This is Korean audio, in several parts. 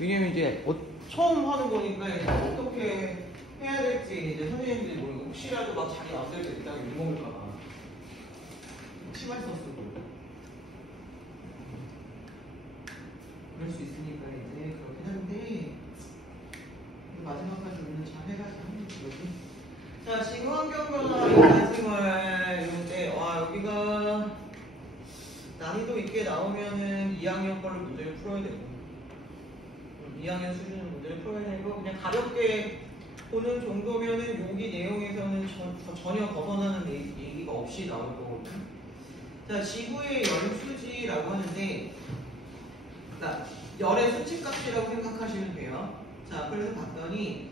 왜냐면 이제 처음 하는 거니까 이제 어떻게 해야 될지 이제 선생님들이 모르고 혹시라도 막 자기 앞설 때 있다가 욕먹을까봐 치마 썼고 그럴 수 있으니까 이제 그렇게 하는데 마지막까지 우리는 잘 해가지고 하는 거지. 자, 지금 환경변화 인간생활 이럴 때, 와, 여기가 난이도 있게 나오면은 2학년 거를 문제를 풀어야 되고, 2학년 수준의 문제를 풀어야 되고, 그냥 가볍게 보는 정도면은 여기 내용에서는 전혀 벗어나는 얘기가 없이 나올 거거든요. 자, 지구의 열수지라고 하는데, 그러니까 열의 수치값이라고 생각하시면 돼요. 자, 그래서 봤더니,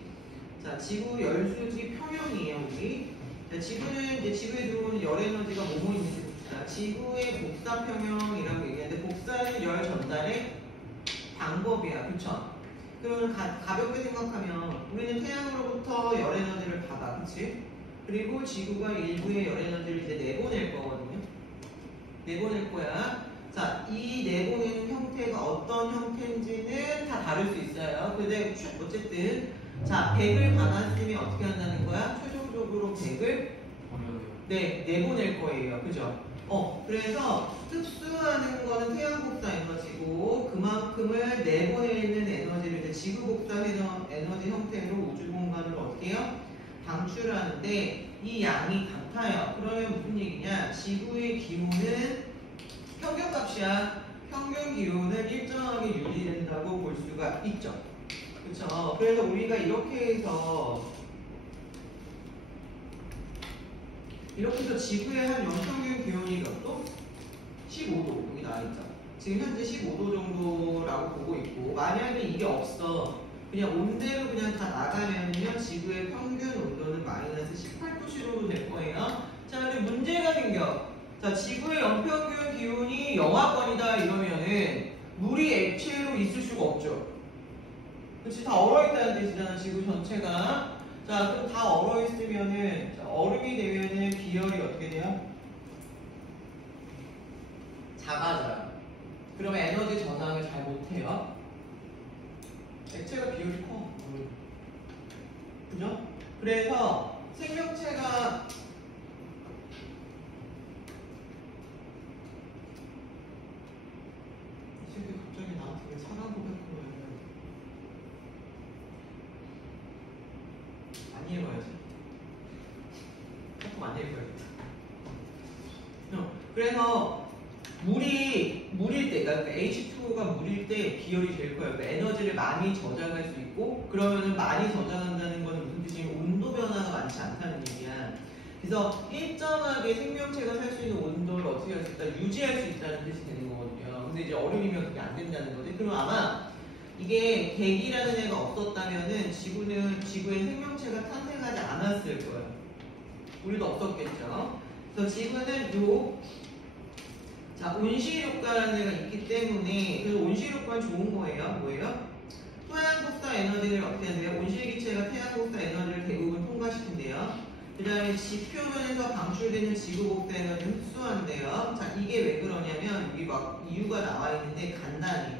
자, 지구 열수지 평형이에요, 우리. 자, 지구는 이제 지구에 들어오는 열 에너지가 뭐뭐 있는지 봅시다. 지구의 복사 평형이라고 얘기하는데, 복사는 열 전달의 방법이야, 그쵸? 그러면 가볍게 생각하면, 우리는 태양으로부터 열 에너지를 받아, 그치? 그리고 지구가 일부의 열 에너지를 이제 내보낼 거거든요. 내보낼 거야. 자, 이 내보내는 형태가 어떤 형태인지는 다 다를 수 있어요. 근데 어쨌든 자, 100을 받았으면 어떻게 한다는 거야? 최종적으로 100을 내보낼 거예요. 그죠? 그래서 흡수하는 거는 태양 복사 에너지고 그만큼을 내보내는 에너지를 이제 지구 복사 에너지 형태로 우주 공간으로 어떻게 해요? 방출하는데 이 양이 같아요. 그러면 무슨 얘기냐? 지구의 기온은 평균값이야. 평균 기온은 일정하게 유지된다고 볼 수가 있죠. 그쵸? 그래서 우리가 이렇게 해서 지구의 한 연평균 기온이 몇 도? 15도. 여기 나와있죠. 지금 현재 15도 정도라고 보고 있고, 만약에 이게 없어. 그냥 온대로 그냥 다 나가면요, 지구의 평균 온도는 마이너스 18도씨로 될 거예요. 자, 근데 문제가 생겨. 자, 지구의 연평균 기온이 영하권이다 이러면은 물이 액체로 있을 수가 없죠. 그치? 다 얼어있다는 뜻이잖아, 지구 전체가. 자, 그럼 다 얼어있으면은, 자, 얼음이 되면은 비열이 어떻게 돼요? 작아져요. 그러면 에너지 저장을 잘 못해요. 액체가 비율이 커. 그죠? 그래서 생명체가 갑자기 나한테 왜 사랑 고백한 거야? 많이 읽어야지. 조금 많이 읽어야겠다. 그래서 물일 때, 그러니까 H2O가 물일 때 비열이 될 거예요. 그러니까 에너지를 많이 저장할 수 있고, 그러면은 많이 저장한다는 건 무슨 뜻이냐면 온도 변화가 많지 않다는 얘기야. 그래서 일정하게 생명체가 살 수 있는 온도를 어떻게 할 수 있다? 유지할 수 있다는 뜻이 되는 거거든요. 근데 이제 얼음이면 그게 안 된다는 거지. 그럼 아마 이게 대기라는 애가 없었다면은 지구에 생명체가 탄생하지 않았을 거예요. 우리도 없었겠죠. 그래서 지구는 자, 온실효과라는 애가 있기 때문에, 그래서 온실효과는 좋은 거예요. 뭐예요? 토양복사 에너지를 어떻게 한대요? 온실기체가 태양복사 에너지를 대부분 통과시킨대요. 그 다음에 지표면에서 방출되는 지구복사 에너지를 흡수한대요. 자, 이게 왜 그러냐면, 여기 막 이유가 나와 있는데, 간단히.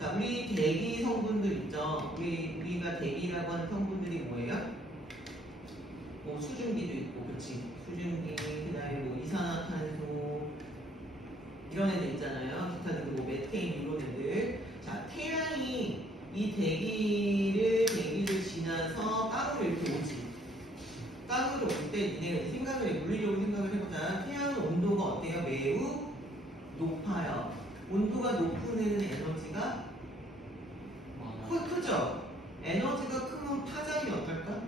자, 우리 대기 성분들 있죠? 우리가 대기라고 하는 성분들이 뭐예요? 뭐 수증기도 있고, 그치? 수증기, 그 다음에 뭐 이산화탄소, 이런 애들 있잖아요. 기타 등등 뭐 메테인 이런 애들. 자, 태양이 이 대기를 지나서 땅으로 이렇게 오지. 땅으로 올 때 니네가 물리적으로 생각을 해보자. 태양 온도가 어때요? 매우 높아요. 온도가 높은 애는 에너지가 크죠? 에너지가 크면 파장이 어떨까?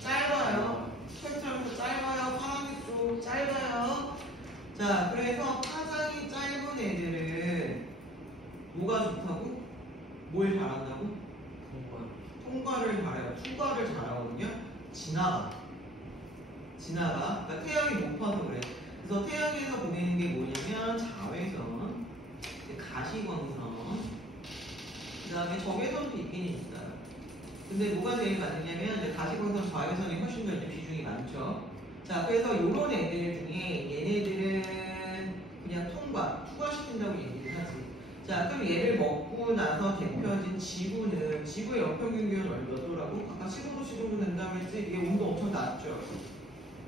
짧아요. 철처럼 짧아요. 파랑이 좀 짧아요. 자, 그래서 파장이 짧은 애들은 뭐가 좋다고? 뭘 잘한다고? 통과를 잘해요. 투과를 잘하거든요. 지나가. 그러니까 태양이 높아서 그래. 그래서 태양에서 보내는 게 뭐냐면 자외선, 가시광선, 그 다음에 적외선도 있긴 있어요. 근데 뭐가 제일 많으냐면 가시광선, 자외선이 훨씬 더 이제 비중이 많죠. 자, 그래서 요런 애들 중에 얘네들은 그냥 투과시킨다고 얘기를 하지. 자, 그럼 얘를 먹고 나서 대표진 지구는 지구의 연평균 기온은 얼마더라고? 아까 15도 15도 된다고 했지? 이게 온도 엄청 낮죠?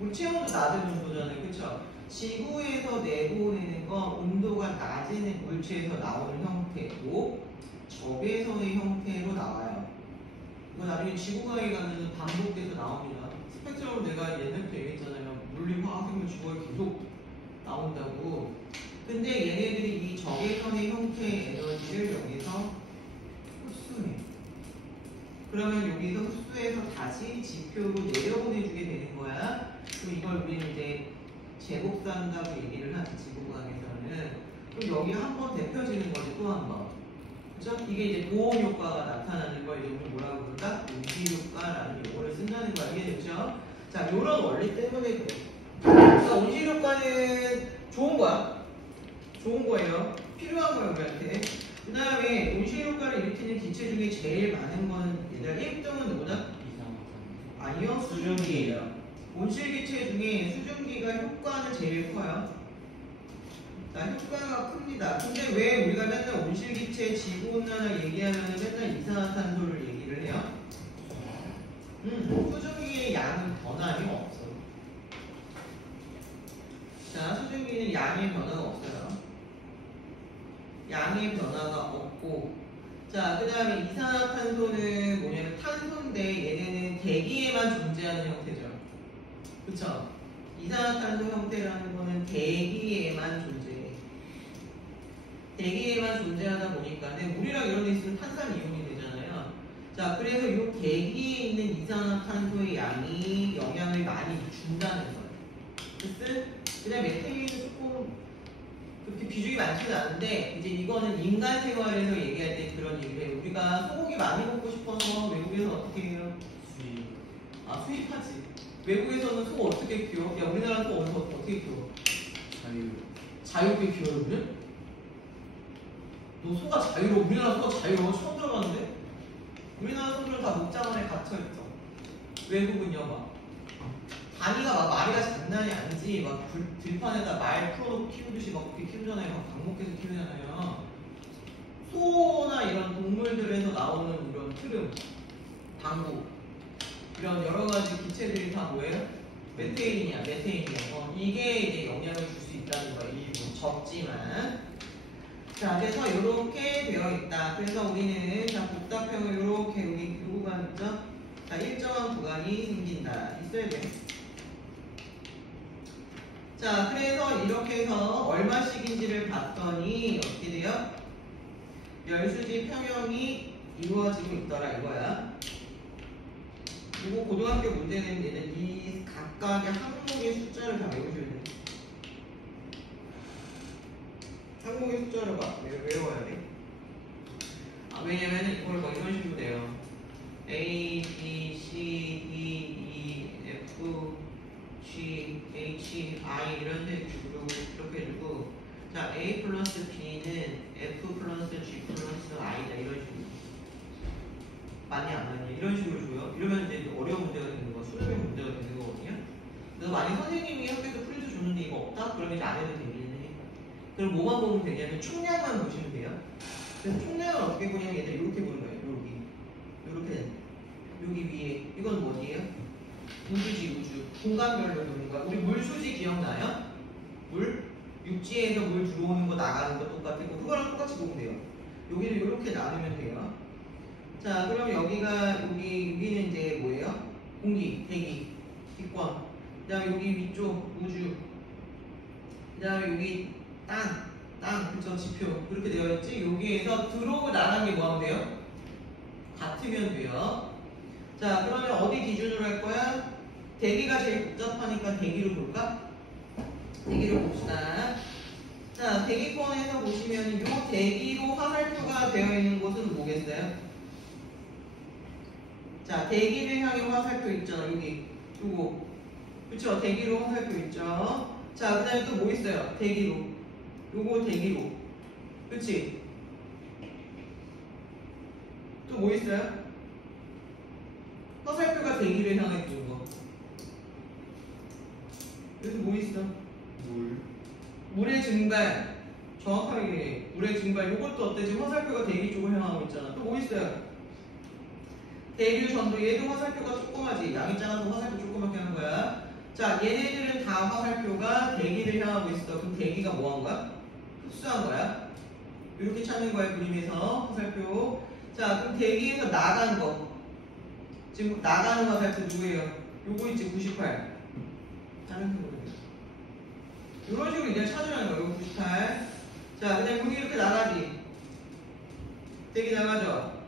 우리 체온도 낮은 온도잖아요. 그쵸? 지구에서 내보내는 건 온도가 낮은 물체에서 나오는 형태고 적외선의 형태로 나와요. 이거 나중에 지구과에 가면 반복돼서 나옵니다. 스펙트럼을 내가 옛날부터 얘기했잖아요. 물리, 화학, 생물, 지구에 계속 나온다고. 근데 얘네들이 이 적외선의 형태의 에너지를 여기서 흡수해. 그러면 여기서 흡수해서 다시 지표로 내려보내주게 되는 거야. 그럼 이걸 우리는 이제 제곱한다고 얘기를 하지, 지구과학에서는. 그럼 여기 한번 대표지는 거지, 또 한 번. 그죠? 이게 이제 보험 효과가 나타나는 걸 이제 우리 뭐라고 부를까? 온실 효과라는 용어를 쓴다는 거 알겠죠? 자, 요런 원리 때문에 그래. 그러니까 온실 효과는 좋은 거야. 좋은 거예요. 필요한 거예요, 우리한테. 그 다음에 온실 효과를 일으키는 기체 중에 제일 많은 거는 얘들아 1등은 누구다? 아니요, 수증기예요. 온실 기체 중에 수증기가 효과는 제일 커요. 자, 효과가 큽니다. 근데 왜 우리가 맨날 온실기체, 지구온난화 얘기하면 맨날 이산화탄소를 얘기를 해요? 수증기의 양은 변함이 없어. 자, 수증기는 양의 변화가 없어요. 양의 변화가 없고, 자, 그 다음에 이산화탄소는 뭐냐면 탄소인데 얘네는 대기에만 존재하는 형태죠. 그쵸? 이산화탄소 형태라는 거는 대기에만 존재해. 대기에만 존재하다 보니까 물이랑 이런 데 있으면 탄산 이온이 되잖아요. 자, 그래서 이 대기에 있는 이산화탄소의 양이 영향을 많이 준다는 거예요. 그래서 그냥 메테인은 조금 그렇게 비중이 많지는 않은데 이제 이거는 인간 생활에서 얘기할 때 그런 얘기를 해요. 우리가 소고기 많이 먹고 싶어서 외국에서 어떻게 해요? 수입. 아, 수입하지. 외국에서는 소 어떻게 키워? 야, 우리나라는 소 어떻게 키워? 자유롭게 키워요, 우리는? 너 소가 자유로워? 우리나라 소가 자유로워? 처음 들어봤는데? 우리나라 소들은 다 목장 안에 갇혀있어. 외국은요, 막. 단위가 막 마리가 장난이 아니지. 막 들판에다 말 풀어놓고 키우듯이 막 그렇게 키우잖아요. 막 방목해서 키우잖아요. 소나 이런 동물들에서 나오는 이런 트름, 방구, 이런 여러 가지 기체들이 다 뭐예요? 메테인이야. 이게 이제 영향을 줄 수 있다는 거야. 일부. 적지만. 자, 그래서 이렇게 되어 있다. 그래서 우리는 자, 복답형을 이렇게 여기 구간 있죠? 자, 일정한 구간이 생긴다. 있어야 돼. 자, 그래서 이렇게 해서 얼마씩인지를 봤더니 어떻게 돼요? 열수지 평형이 이루어지고 있더라 이거야. 그리고 고등학교 문제는 얘는 이 각각의 항목의 숫자를 다 외우셔야 돼. 항목의 숫자를 막 외워야 돼. 아, 왜냐면 이걸 뭐 이런 식으로 돼요. A, B, C, D, E, F, G, H, I 이런 식으로 이렇게 해주고, 자, A 플러스 B는 F 플러스 G 플러스 I다 이런 식으로. 많이 안 많이 이런 식으로 줘요. 이러면 이제 어려운 문제가 되는 거, 수능의 문제가 되는 거거든요. 그래서 만약 선생님이 학교에서 프린트 줬는데 이거 없다? 그러면 이제 안 해도 되기는 해. 그럼 뭐만 보면 되냐면 총량만 보시면 돼요. 그래서 총량을 어떻게 보냐면 얘들 이렇게 보는 거예요. 이렇게 여기 위에 이건 뭐예요? 우주지 우주. 공간별로 보는 거야. 우리 물수지 기억나요? 물? 육지에서 물 들어오는 거 나가는 거 똑같고 그거랑 똑같이 보면 돼요. 여기를 이렇게 나누면 돼요. 자, 그럼 여기는 이제 뭐예요? 공기, 대기, 기권. 그 다음에 여기 위쪽 우주. 그 다음에 여기 땅, 그쵸? 지표. 그렇게 되어 있지? 여기에서 들어오고 나가는 게 뭐 하면 돼요? 같으면 돼요. 자, 그러면 어디 기준으로 할 거야? 대기가 제일 복잡하니까 대기로 볼까? 대기로 봅시다. 자, 대기권에서 보시면 이 대기로 화살표가 되어 있는 곳은 뭐겠어요? 자, 대기를 향해 화살표 있잖아, 여기. 요거. 그쵸? 대기로 화살표 있죠? 자, 그 다음에 또 뭐 있어요? 대기로. 요거 대기로. 그치? 또 뭐 있어요? 화살표가 대기를 향해 두는 거. 여기서 뭐 있어? 물의 증발, 정확하게 물의 증발. 요것도 어때? 지금 화살표가 대기 쪽을 향하고 있잖아. 또 뭐 있어요? 대류 전도. 얘도 화살표가 조그마지. 양이 작아서 화살표 조그맣게 하는 거야. 자, 얘네들은 다 화살표가 대기를 향하고 있어. 그럼 대기가 뭐 한 거야? 흡수한 거야. 이렇게 찾는 거야, 그림에서 화살표. 자, 그럼 대기에서 나간 거. 지금 나가는 화살표 누구예요? 요거 있지, 98. 다른 거 이런 식으로 이제 찾으라는 거예요. 98. 자, 그냥 여기 이렇게 나가지. 대기 나가죠?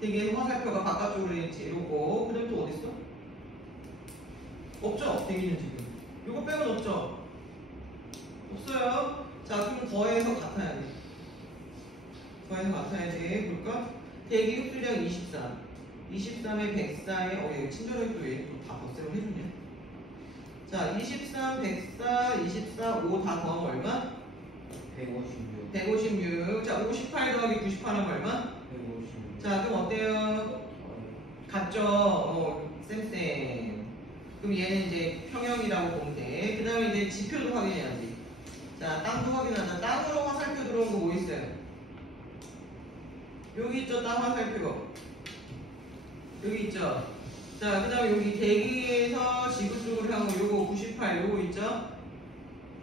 대기에서 화살표가 바깥쪽으로 있지. 요거. 그 다음에 또 어딨어? 없죠? 대기는 지금. 요거 빼고는 없죠? 없어요. 자, 그럼 더해서 같아야 돼. 더해서 같아야지. 볼까? 대기 흡수량 23. 23에 104에, 얘 친절하게 또 얘 또 다 덧셈을 해주네. 자, 23, 104, 24, 5 다 더하면 얼마? 156. 156. 자, 58 더하기 98 하면 얼마? 156. 자, 그럼 어때요? 같죠? 쌤. 그럼 얘는 이제 평형이라고 보면 돼. 그 다음에 이제 지표도 확인해야지. 자, 땅도 확인하자. 땅으로 화살표 들어온 거 뭐 있어요? 여기 있죠, 땅 화살표. 여기 있죠. 자, 그 다음에 여기 대기에서 지구 쪽으로 향하고 요거 98, 요거 있죠?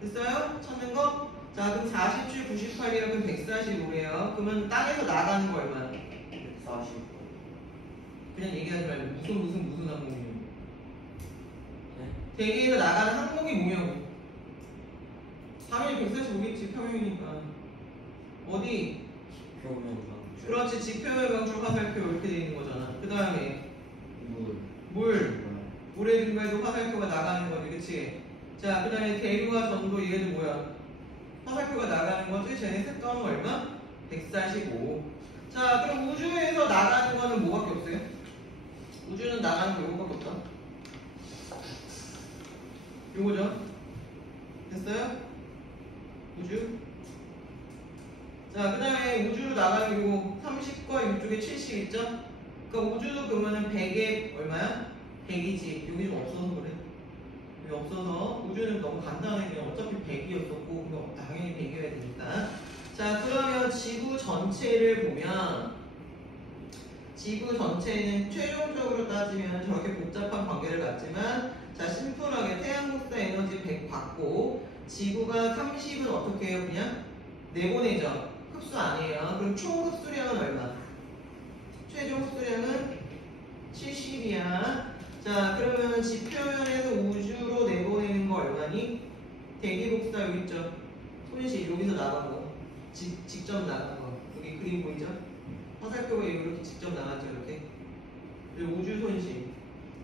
됐어요? 찾는 거? 자, 그럼 47, 98이라고 하면 145예요. 그러면 땅에서 나가는 거 얼마나? 140. 그냥 얘기하지 말고 무슨 항목이에요? 네? 대기에서 나가는 항목이 뭐냐고. 당연히 145겠지, 평형이니까. 어디? 표면 방출. 그렇지, 지표면 방출 화살표 이렇게 돼 있는 거잖아. 그 다음에 물. 물의 증발도 화살표가 나가는 거지, 그치? 자, 그 다음에 대류와 전도 얘는 뭐야? 화살표가 나가는 거지? 쟤네 색감은 얼마? 145. 자, 그럼 우주에서 나가는 거는 뭐밖에 없어요? 우주는 나가는 거 요거밖에 없다. 요거죠? 됐어요? 우주. 자, 그 다음에 우주로 나가는 거 30과 이쪽에 70 있죠? 그러니까 우주도 그러면은 100에 얼마야? 100이지. 여기 좀 없어서 그래. 여기 없어서 우주는 너무 간단해. 그냥 어차피 100이었었고 그럼 당연히 100이어야 되니까. 자, 그러면 지구 전체를 보면 지구 전체는 최종적으로 따지면 저렇게 복잡한 관계를 갖지만 자, 심플하게 태양 복사 에너지 100 받고 지구가 30은 어떻게 해요? 그냥 내보내죠. 흡수 아니에요. 그럼 총 흡수량은 얼마? 최종 흡수량은 70이야. 자, 그러면 지표면에서 우주로 내보내는 거 얼마니? 대기 복사 여기 있죠? 손실 여기서 나간 거. 직접 나간 거. 여기 그림 보이죠? 화살표가 이렇게 직접 나갔죠, 이렇게. 그리고 우주 손실.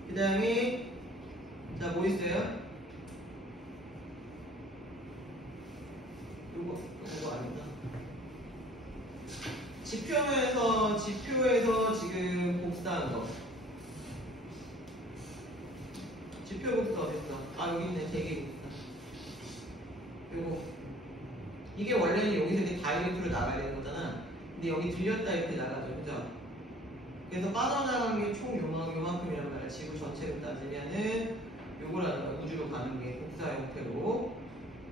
그 다음에 자, 뭐 있어요? 요거 아닌가? 지표에서 지금 복사한 거. 지표 복사 어딨어? 아, 여기 있네. 대기 복사. 요거. 이게 원래는 여기서 이렇게 다이렉트로 나가야 되는 거잖아. 근데 여기 들렸다 이렇게 나가죠. 그죠? 그래서 빠져나간 게 총 요만큼이란 말이야. 지구 전체로 따지면은 요거라는 거야. 우주로 가는 게 복사 형태로.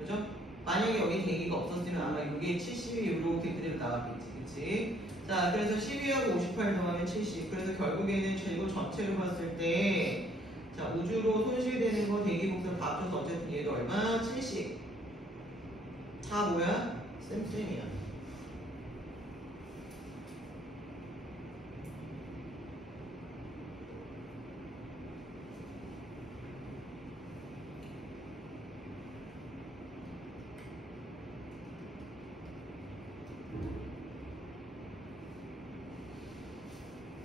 그죠? 만약에 여기 대기가 없었으면 아마 이게 70이 이렇게 그대로 나갔겠지. 그치? 자, 그래서 12하고 58 더하면 70. 그래서 결국에는 지구 전체로 봤을 때 자, 우주로 손실되는 거 대기 복사 다 합쳐서 어쨌든 얘도 얼마? 70. 다 뭐야? 쌤이야.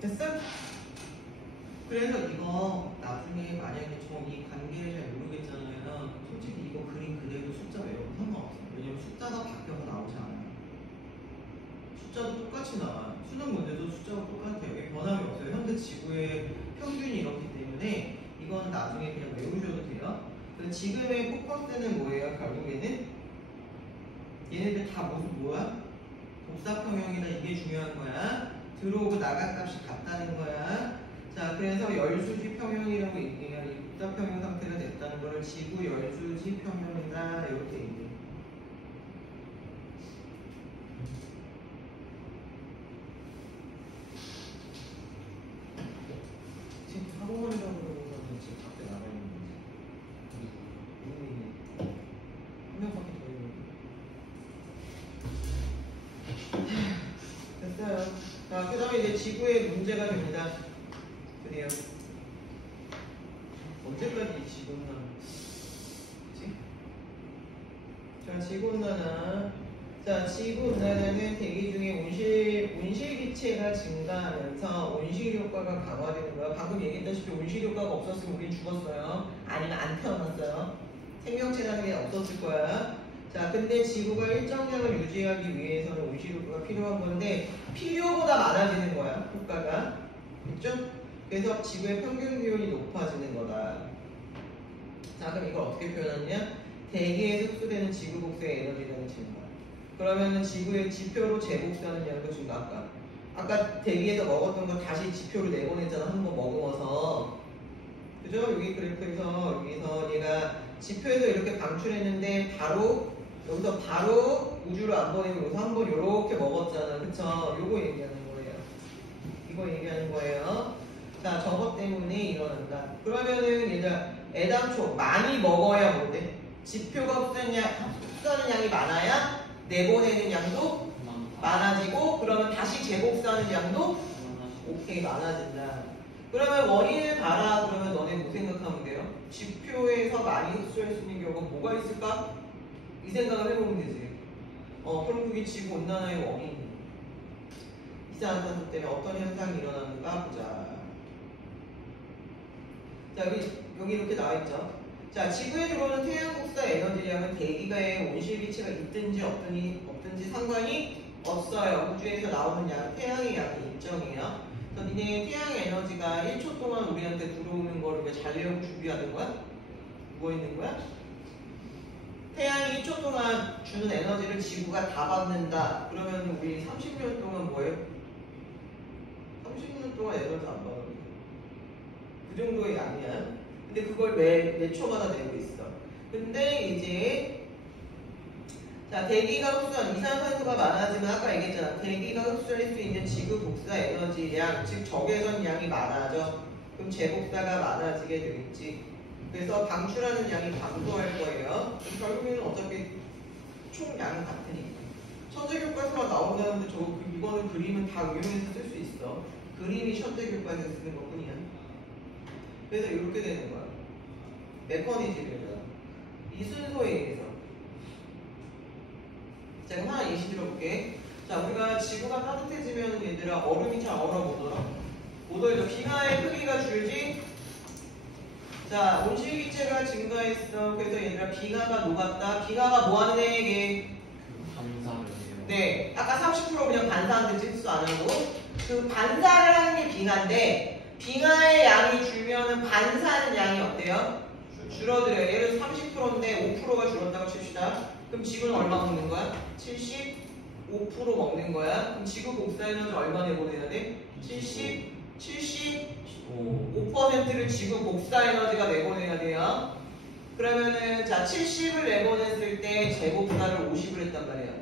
됐어? 그래서 이거 나중에 만약에 저 이 관계를 잘 모르겠잖아요. 솔직히 이거 그림 그대로 숫자 외우면 상관없어요. 왜냐면 숫자가 바뀌어서 나오지 않아요. 숫자도 똑같이 나와요. 수능 문제도 숫자가 똑같아요. 이게 변함이 없어요. 현재 지구의 평균이 이렇기 때문에 이거는 나중에 그냥 외우셔도 돼요. 근데 지금의 포커스는 뭐예요? 결국에는 얘네들 다 모두 뭐야? 복사평형이다. 이게 중요한 거야. 들어오고 나간 값이 같다는 거야. 자, 그래서 열수지 평형이라고 얘기해요. 이 복사평형 상태가 됐다는 거를 지구 열수지 평형이다. 이렇게 얘기해요. 괜찮아요. 자, 그 다음에 이제 지구의 문제가 됩니다. 그래요. 언제까지 이 지구온난화? 그치? 자, 지구온난화. 자, 지구온난화는 대기 중에 온실기체가 증가하면서 온실 효과가 강화되는 거야. 방금 얘기했다시피 온실 효과가 없었으면 우린 죽었어요. 아니면 안 태어났어요. 생명체라는 게 없었을 거야. 자, 근데 지구가 일정량을 유지하기 위해서는 온실 효과가 필요한 건데 필요보다 많아지는 거야, 효과가. 그렇죠? 그래서 지구의 평균 기온이 높아지는 거다. 자, 그럼 이걸 어떻게 표현하느냐? 대기에서 흡수되는 지구 복수의 에너지량이 증가. 그러면은 지구의 지표로 재복수하는 양도 증가. 아까 대기에서 먹었던 거 다시 지표로 내보냈잖아. 한 번 먹으면서. 그죠? 여기 그래프에서 여기서 얘가 지표에서 이렇게 방출했는데 여기서 바로 우주로 안 보내고 여기서 한 번 이렇게 먹었잖아. 그쵸? 요거 얘기하는 거예요. 이거 얘기하는 거예요. 자, 저것 때문에 일어난다. 그러면은 얘들아, 애당초 많이 먹어야 뭔데? 지표가 흡수하는 양이 많아야 내보내는 양도 많아지고, 그러면 다시 재복수하는 양도 오케이 많아진다. 그러면 원인을 봐라. 그러면 너네 뭐 생각하면 돼요? 지표에서 많이 흡수할 수 있는 경우가 뭐가 있을까? 이 생각을 해보면 되지. 그럼 그게 지구 온난화의 원인. 이산화탄소 때문에 어떤 현상이 일어나는가 보자. 자, 여기 이렇게 나와있죠. 자, 지구에 들어오는 태양 복사 에너지량은 대기가의 온실기체가 있든지 없든지 상관이 없어요. 우주에서 나오는 양, 태양의 양이 일정해요. 그래서 니네 태양 에너지가 1초 동안 우리한테 들어오는 거를 왜 자려고 준비하는 거야? 뭐 있는 거야? 태양이 1초 동안 주는 에너지를 지구가 다 받는다. 그러면 우리 30년 동안 뭐예요? 30년 동안 에너지 안 받아요. 그 정도의 양이야. 근데 그걸 매 초마다 내고 있어. 근데 이제 자, 대기가 흡수한 이산화탄소가 많아지면 아까 얘기했잖아. 대기가 흡수할 수 있는 지구 복사 에너지량, 즉 적외선 양이 많아져. 그럼 재복사가 많아지게 되겠지. 그래서 방출하는 양이 감소할 거예요. 결국에는 어차피 총 양이 같으니까. 천체교과서가 나온다는데 이거는 그림은 다 응용해서 쓸 수 있어. 그림이 천체교과에서 쓰는 것뿐이야. 그래서 이렇게 되는 거야. 메커니즘이잖아. 이 순서에 의해서. 자, 그럼 하나 예시 들어볼게. 자, 우리가 지구가 따뜻해지면 얘들아 얼음이 잘 얼어보더라. 오더해도 빙하의 크기가 줄지. 자, 온실기체가 증가했어. 그래서 얘들아 빙하가 녹았다. 빙하가 뭐하는 애에게? 반사를 해요. 네, 아까 30% 그냥 반사하는데 흡수 안 하고 그 반사를 하는 게 빙하인데 빙하의 양이 줄면은 반사하는 양이 어때요? 줄어들어요. 예를 들어서 30%인데 5%가 줄었다고 칩시다. 그럼 지구는 얼마 먹는 거야? 75% 먹는 거야. 그럼 지구 복사 에너지 얼마 내보내야 돼? 75%를 지구 복사 에너지가 내보내야 돼요. 그러면은 자 70을 내보냈을 때 재복사를 50을 했단 말이야.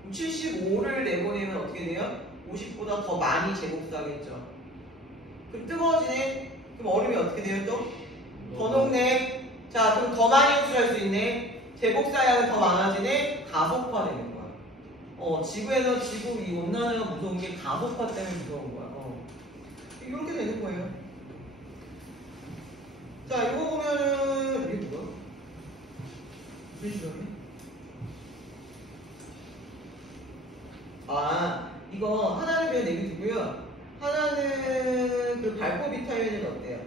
그럼 75를 내보내면 어떻게 돼요? 50보다 더 많이 재복사하겠죠. 그럼 뜨거워지네. 그럼 얼음이 어떻게 돼요 또? 더 녹네. 자, 그럼 더 많이 흡수할 수 있네. 재복사량은 더 많아지네. 가속화되는 거야. 지구에서 지구 이 온난화가 무서운 게 가속화 때문에 무서운 거야. 이렇게 되는 거예요. 자, 이거 보면은 이게 뭐야? 무슨 시간이? 이거 하나는 그냥 내비두고요. 하나는 그 발포 비타민은 어때요?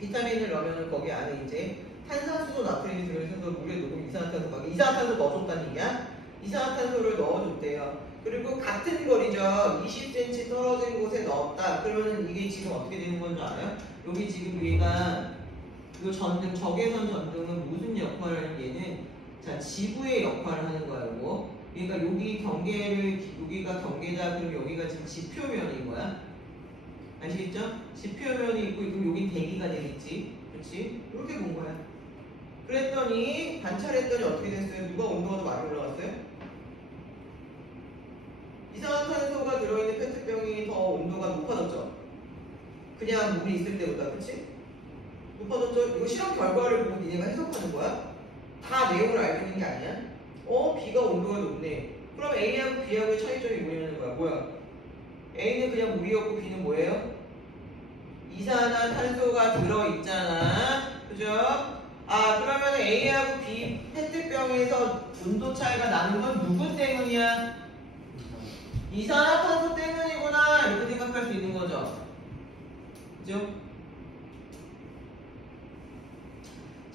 비타민을 넣으면 거기 안에 이제 탄산수소 나트륨이 들어있어서 물에 녹으면 이산화탄소 이산화탄소 넣어줬다는 얘기야? 이산화탄소를 넣어줬대요. 그리고 같은 거리죠. 20cm 떨어진 곳에 넣었다. 그러면 이게 지금 어떻게 되는 건 줄 알아요? 여기 지금 위가 이 전등, 적외선 전등은 무슨 역할을 하는 얘는 자 지구의 역할을 하는 거야. 이거. 그러니까 여기가 경계자. 그럼 여기가 지금 지표면인 거야. 아시겠죠? 지표면이 있고 여긴 대기가 되겠지. 그렇지? 이렇게 본 거야. 그랬더니 관찰했더니 어떻게 됐어요? 누가 온도가 더 많이 올라갔어요? 이산화탄소가 들어있는 페트병이 더 온도가 높아졌죠? 그냥 물이 있을 때보다. 그치? 높아졌죠? 이거 실험 결과를 보고 니네가 해석하는 거야? 다 내용을 알고 있는 게 아니야? 비가 온도가 높네. 그럼 A하고 B하고의 차이점이 뭐냐는 거야. 뭐야? A는 그냥 물이었고 B는 뭐예요? 이산화탄소가 들어있잖아. 그죠? 아, 그러면 A하고 B 페트병에서 온도 차이가 나는 건 누구 때문이야? 이산화탄소 때문이구나. 이렇게 생각할 수 있는 거죠. 그죠?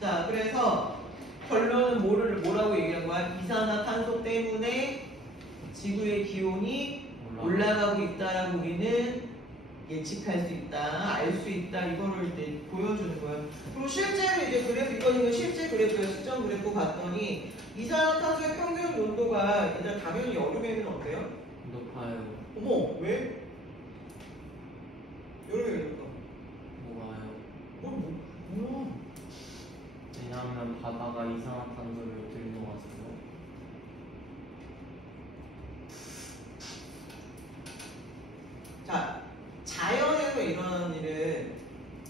자, 그래서 결론은 뭐라고 얘기한 거야? 이산화탄소 때문에 지구의 기온이 올라가고 있다라고 우리는 예측할 수 있다, 알 수 있다, 이거를 이제 보여주는 거예요. 그리고 실제로 이제 그래프, 이거는 실제 그래프예요. 시점 그래프 봤더니 이산화탄소의 평균 온도가 얘들아 당연히 여름에는 어때요? 높아요. 어머, 왜? 여름에 왜 높아? 뭐가요? 몰라. 왜냐하면 바다가 이산화탄소를 들여와서요. 자, 자연에서 일어나는 일은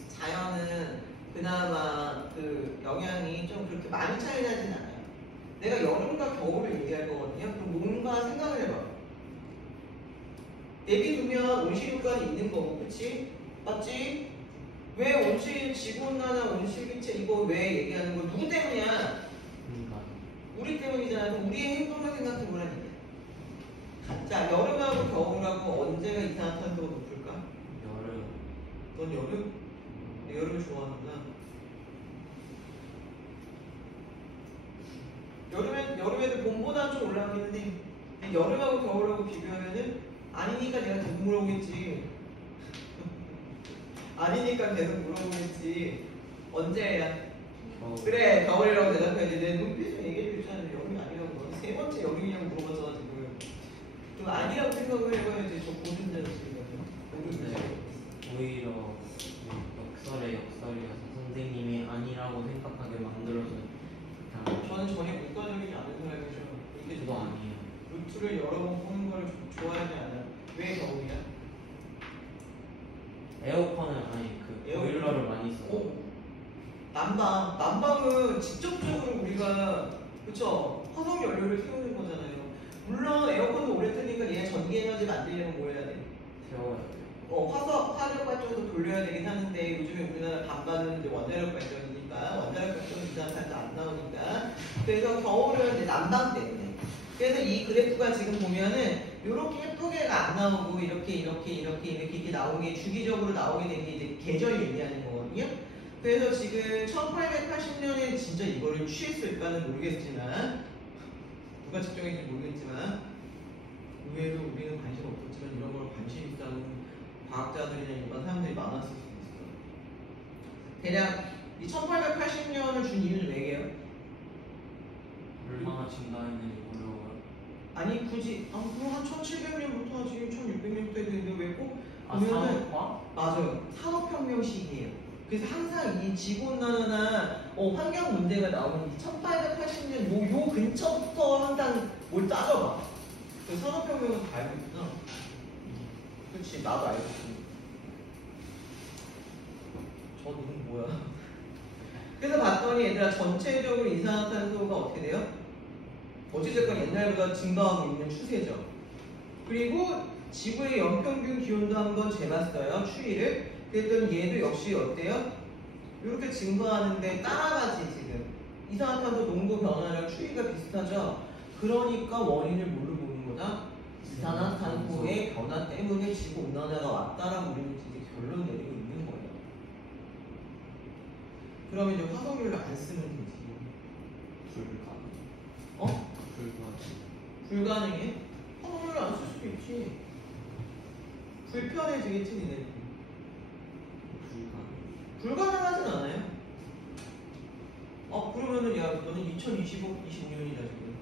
자연은 그나마 그 영향이 좀 그렇게 많이 차이 나진 않아요. 내가 여름과 겨울을 얘기할 거거든요. 그럼 뭔가 생각을 해봐. 내비두면 온실효과는 있는 거고, 그치? 맞지? 왜 온실, 지구온난화, 온실기체 이거 왜 얘기하는 거 누구 때문이야? 우리 때문이잖아. 그럼 우리의 행동을 생각해 보라는 얘기야. 자, 여름하고 겨울하고 언제가 이산화탄소가 높을까? 여름. 넌 여름? 여름을 좋아하는구나. 여름에도 봄보다 좀 올라가긴 해. 여름하고 겨울하고 비교하면은 아니니까 내가 계속 물어보겠지. 아니니까 계속 물어보겠지. 언제야? 그래, 겨울이라고 대답해야지. 내 눈빛을 얘기해주고 있잖아. 여름이 아니라고. 세 번째 여름이냐고 물어봤잖아, 지금. 그럼 아니라고 생각을 해봐야지. 저 고른자였으니까요. 근데 오히려 역설의 역설이어서 선생님이 아니라고 생각하게 만들어서 저는 전혀 국가적이지 않은 사람이죠. 이게 저도 아니에요. 루트를 여러 번 보는 걸 좋아하지 않아요. 왜 겨울이야? 에어컨을 아니 그 보일러를 많이 써요. 난방은 직접적으로 우리가 그쵸 화석 연료를 태우는 거잖아요. 물론 에어컨도 오래 트니까 얘 전기 에너지 만들려면 뭐 해야 돼? 세워야 돼요. 화력 발전도 돌려야 되긴 하는데 요즘에 우리나라 반반은 이제 원자력 발전이니까 원자력 발전은 이산화탄소 안 나오니까 그래서 겨울은 이제 난방 때문에. 그래서 이 그래프가 지금 보면은 이렇게 예쁘게가 안 나오고 이렇게 나오는 게 주기적으로 나오게 된 게 이제 계절 얘기하는 거거든요. 그래서 지금 1880년에 진짜 이거를 취했을까는 모르겠지만 누가 측정했는지 모르겠지만 의외로 우리는 관심 없었지만 이런 걸 관심 있다는 과학자들이나 일반 사람들이 많았을 수도 있어요. 대략 이 1880년을 준 이유는 왜게요? 얼마나 증가했는지 어려워요. 아니 굳이 그럼 한 1700년부터 지금 1600년부터 했는데 왜 꼭 보면은 산업화? 맞아요. 산업혁명 시기예요. 그래서 항상 이 지구온난화나 환경 문제가 나오는 이 1880년 요 근처부터 항상 뭘 따져봐. 그 산업혁명은 다 알고 있구나. 그렇지, 나도 알고 있어. 저 눈은 뭐야? 그래서 봤더니 얘들아 전체적으로 이산화탄소가 어떻게 돼요? 어찌됐건 옛날보다 증가하고 있는 추세죠. 그리고 지구의 연평균 기온도 한번 재봤어요. 추이를. 그랬더니 얘도 역시 어때요? 이렇게 증가하는데 따라가지 지금. 이산화탄소 농도 변화랑 추이가 비슷하죠. 그러니까 원인을 뭘로 보는 거다? 이산화탄소의 변화 때문에 지구온난화가 왔다라고 우리는 이제 결론 내리고 있는 거예요. 그러면 이제 화석연료 안 쓰면 되지. 불가능. 불가능해? 화석연료 안 쓸 수도 있지. 불편해지겠지 니네. 불가능하진 않아요. 그러면은 야 너는 2025년이다 지금.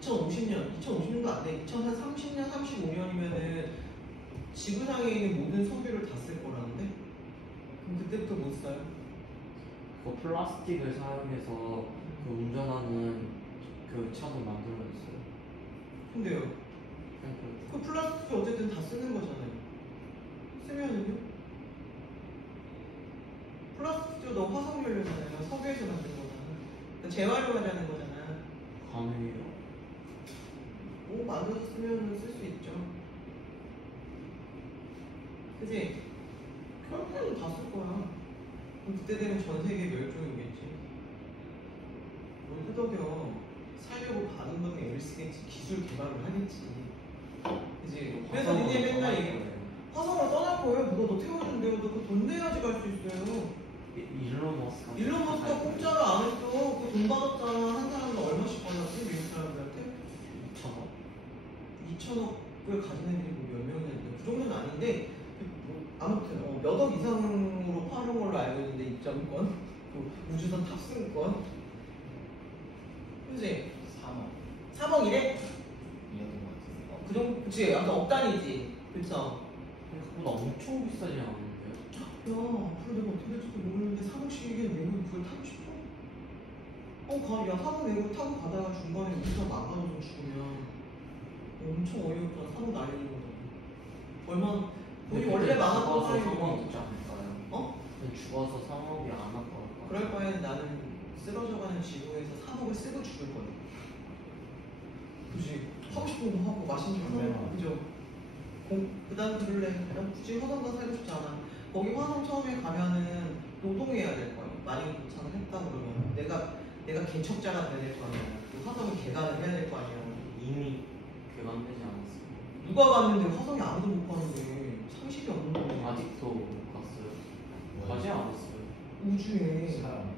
2050년도 안 돼. 2030년, 35년이면은 지구상에 있는 모든 석유를 다 쓸 거라는데? 그럼 그때부터 못 써요? 그 플라스틱을 사용해서 그 운전하는 그 차도 만들어졌어요. 근데요. 그 플라스틱 어쨌든 다 쓰는 거잖아요. 쓰면은요? 플라스틱도 너 화석연료잖아요. 석유에서 만든 거잖아. 재활용하자는 거잖아. 가능해요? 만들어서 쓰면 쓸 수 있죠. 그치? 결국에는 다 쓸 거야. 그럼 그때 되면 전 세계 멸종이겠지. 뭘 끄덕여. 살려고 받은 돈에 애를 쓰겠지. 기술 개발을 하겠지. 그치? 그래서 니네 맨날 얘기해. 화성을 떠날 거예요. 누가 너 태워준대요. 너 그 돈 내야지 갈 수 있어요. 일론 머스크. 일론 머스크가 공짜로 안 했어. 그 돈 받았잖아. 한 사람당 얼마씩 받았지? 미국 사람들한테? 2천억을 가진 애들이 뭐 몇 명이나 있는데 그 정도는 아닌데 뭐 아무튼 몇 억 이상으로 파는 걸로 알고 있는데 입장권, 또 우주선 탑승권, 그지? 3억이래? 이었던 것 같은데. 그 정도, 그치? 약간 억 단위지, 그쵸? 생각보다 엄청 비싸지 않은데요? 야, 그래 내가 어떻게 될지도 모르는데 3억씩이면 내고 그걸 타고 싶어? 야 3억 내고 타고 가다가 중간에 우주선 망가져서 죽으면 엄청 어이없잖아. 3억 날리는 거잖아. 얼마 돈이 원래 많았던 죽어서 사람이 3억 있지 않을까요? 어? 죽어서 3억이 안 아까울까? 그럴 바에는 나는 쓰러져가는 지구에서 3억을 쓰고 죽을 거야. 그지? 하고 싶은 거 하고 맛있는 거 하고, 그죠? 그 다음 들을래. 난 굳이 화성가 살고 싶지 않아. 거기 화성 처음에 가면은 노동해야 될 거야. 만약에 도착을 했다 그러면 내가 개척자가 돼야 될 거 아니야. 그 화성을 개간을 해야 될 거 아니야. 이미 개간되지 않았어요. 누가 갔는데 화성에 아무도 못 가는데 상식이 없는 거지. 아직도 못 갔어요. 가지 않았어요. 우주에 사람.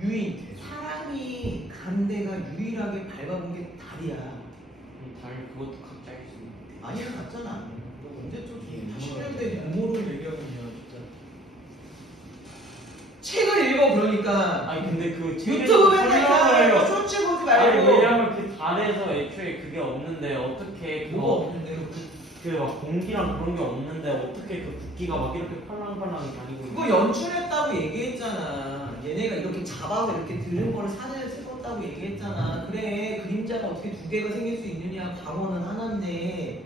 사람이 간 데가 유일하게 밟아본 게 달이야. 달 그것도 각자 할수 있는. 아니야, 갔잖아. 너 언제 또 예, 80년대 음모를 얘기하고 있냐, 진짜. 책을 읽어, 그러니까. 아니 근데 그 유튜브 맨날 해요. 쇼츠 보지 아니 말고. 왜냐면 그 달에서 애초에 그게 없는데 어떻게 뭐가 없는데? 그 막 공기랑 그런 게 없는데 어떻게 그 붓기가 막 이렇게 팔랑팔랑 다니고 그거 연출했다고 얘기했잖아. 얘네가 이렇게 잡아서 이렇게 들은 거를 사진을 찍었다고 얘기했잖아. 그래, 그림자가 어떻게 두 개가 생길 수 있느냐. 광원은 하나인데.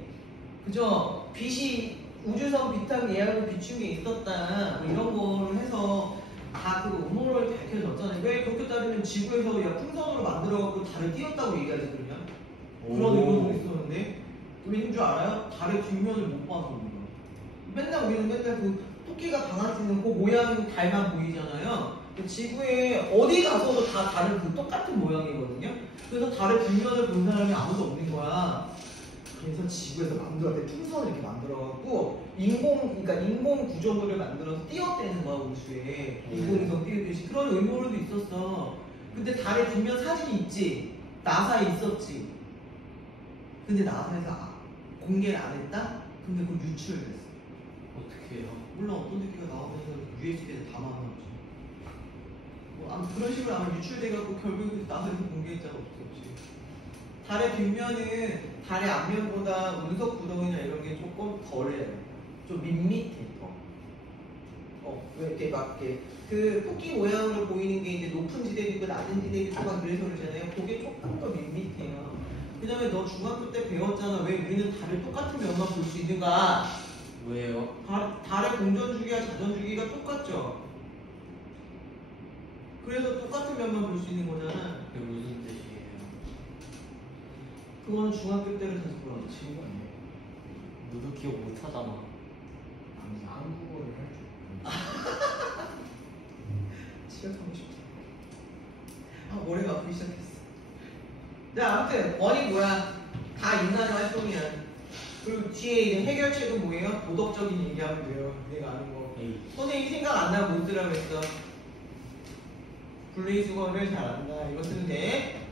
그죠? 빛이 우주선 빛하고 얘하고 비춘 게 있었다. 뭐 이런 거를 해서 다 그 음모를 밝혀졌잖아요. 왜 그렇게 따르면 지구에서 야 풍선으로 만들어갖고 달을 띄웠다고 얘기하지 그러냐? 그런 의견도 있었는데 왜인 줄 알아요? 달의 뒷면을 못 봐서 그런 거야. 맨날 우리는 맨날 그 토끼가 방아지는 그 모양 달만 보이잖아요. 지구에 어디 가서도 다 다른 그 똑같은 모양이거든요. 그래서 달의 뒷면을 본 사람이 아무도 없는 거야. 그래서 지구에서 만들었대. 풍선을 이렇게 만들어갖고 그러니까 인공 구조물을 만들어서 띄웠대는 거야 우주에. 인공위성 띄우듯이. 그런 음모론도 있었어. 근데 달의 뒷면 사진이 있지. 나사에 있었지. 근데 나사에서 공개를 안 했다? 근데 그거 유출됐어. 어떻게 해요? 몰라, 어떤 새끼가 나오면서 USB에 담아놨지. 뭐 아무 그런 식으로 아마 유출돼갖고 결국 나사에서 공개했잖아. 어쩔 수 없이. 달의 뒷면은 달의 앞면보다 운석 구덩이나 이런 게 조금 덜해요. 좀 밋밋해. 왜 이렇게 막 이렇게 그 토끼 모양으로 보이는 게 이제 높은 지대도 있고 낮은 지대도 있고 막 그래서 그러잖아요. 그게 조금 더 밋밋해요. 그 다음에 너 중학교 때 배웠잖아. 왜 우리는 달을 똑같은 면만 볼 수 있는가? 왜요? 달의 공전 주기와 자전 주기가 똑같죠. 그래서 똑같은 면만 볼 수 있는 거잖아. 그게 무슨 뜻이에요? 그거는 중학교 때를 다시 보라. 친구 아니에요? 너도 기억 못 하잖아. 아니 한국어를 할 줄. 지각하고 싶다. 머리가 아프기 시작했어. 자, 아무튼 원이 뭐야? 다 인간의 활동이야. 그리고 뒤에 이제 해결책은 뭐예요? 도덕적인 얘기하면 돼요. 내가 아는 거. 에이. 선생님이 생각 안 나고 못 쓰라고 했어. 분리수거를 잘한다. 이거 쓰면 돼.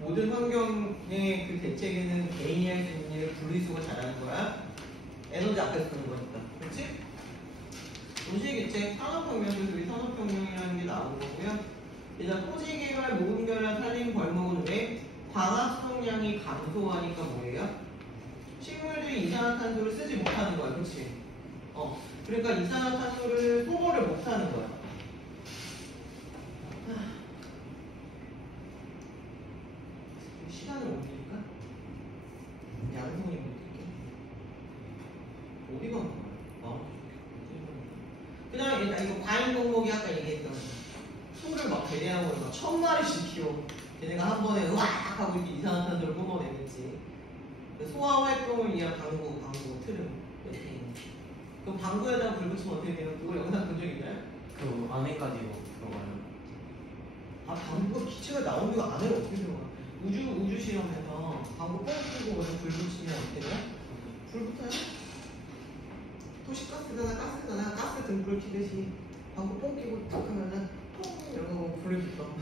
모든 환경의 그 대책에는 개인이 할 수 있는 일을 분리수거 잘하는 거야. 에너지 아까 쓰는 거니까. 그렇지? 도시개책, 산업혁명도 우리 산업혁명이라는 게 나오는 거고요. 일단 토지개발, 모금결합, 산림, 벌목은 왜? 광합 수송량이 감소하니까 뭐예요? 식물들이 이산화탄소를 쓰지 못하는 거야. 그렇지? 그러니까 이산화탄소를 소모를 못하는 거야. 시간을 옮길까? 양손이 옮길게. 어디가 온 거야? 그 다음에 일단 이거 과잉 공목이 아까 얘기했던 풀을 막 대량으로 막 1000마리씩 키워. 걔네가 한 번에 으악 하고 이렇게 이산화탄소를 뿜어내는지. 경우 이하 방구, 트름, 메테인. 그럼 방구에다가 불 붙이면 어떻게 돼요? 그거 영상 본 적 있나요? 그 안에까지 뭐 들어가요. 아 방구가 기체가 나오는 거 안에를 어떻게 들어가? 우주 실험에서 방구 뻥 뚫고 그냥 불 붙이면 어떻게 돼요? 불 붙어요? 도시가스잖아. 가스 등불 켜듯이 방구 뻥 끼고 탁 하면은 통이러고 불이 붙어.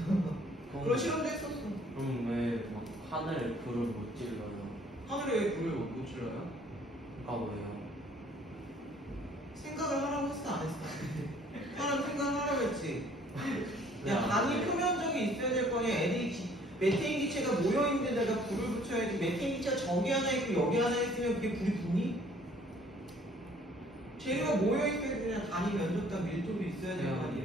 그런 실험도 했었어. 그럼 왜 막 하늘에 불을 못 질러요? 하늘에 불을 못 질러요? 그러니까 왜요? 생각을 하라고 했어 안 했어? 사람 생각을 하라고 했지. 왜 야 안 반이 해요? 표면적이 있어야 될 거 아니야. 메테인 기체가 모여 있는 데다가 불을 붙여야지. 메테인 기체가 저기 하나 있고 여기 하나 있으면 그게 불이 붙니? 재료가 모여 있어야 되냐. 단위 면적당 밀도도 있어야 될 거 아니야.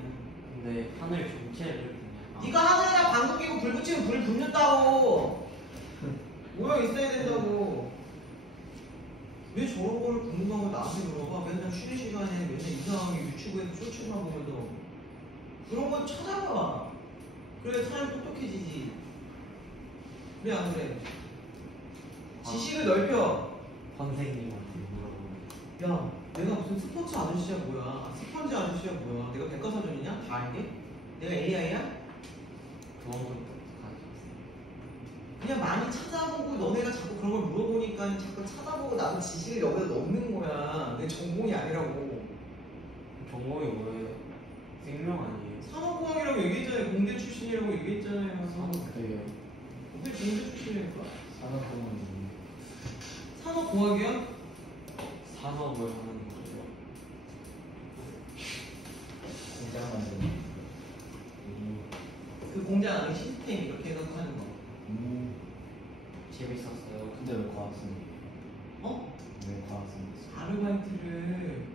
근데 하늘 전체를 그냥 네가 하늘에다 방구 끼고 불 붙이면 불이 붙는다고. 모여 있어야 된다고. 왜 저런 거를 궁금한 걸 나한테 물어봐? 맨날 쉬는 시간에 맨날 이상하게 유튜브에서 쇼츠만 보면서 그런 거 찾아봐. 그래 사람이 똑똑해지지. 그래 안 그래? 지식을 넓혀. 선생님한테 물어보면 야 내가 무슨 스포츠 아저씨야 뭐야? 스펀지 아저씨야 뭐야? 내가 백과사전이냐? 다 알게? 내가 AI야? 그런 걸 가르쳤어요. 그냥 많이 찾아보고 너네가 자꾸 그런 걸 물어보니까 자꾸 찾아보고 나도 지식을 여기다 넣는 거야. 내 전공이 아니라고. 전공이 뭐예요? 생명 아니에요? 산업공학이라고 얘기했잖아요. 공대 출신이라고 얘기했잖아요. 그래요. 왜 공대 출신이니까? 산업공학이 산업공학이야? 산업을 하는 거죠. 공장 만드는 그 공장 안에 시스템 이렇게 해갖고 하는 거. 재밌었어요. 근데 왜 과학생? 어? 왜 과학생 됐어? 아르바이트를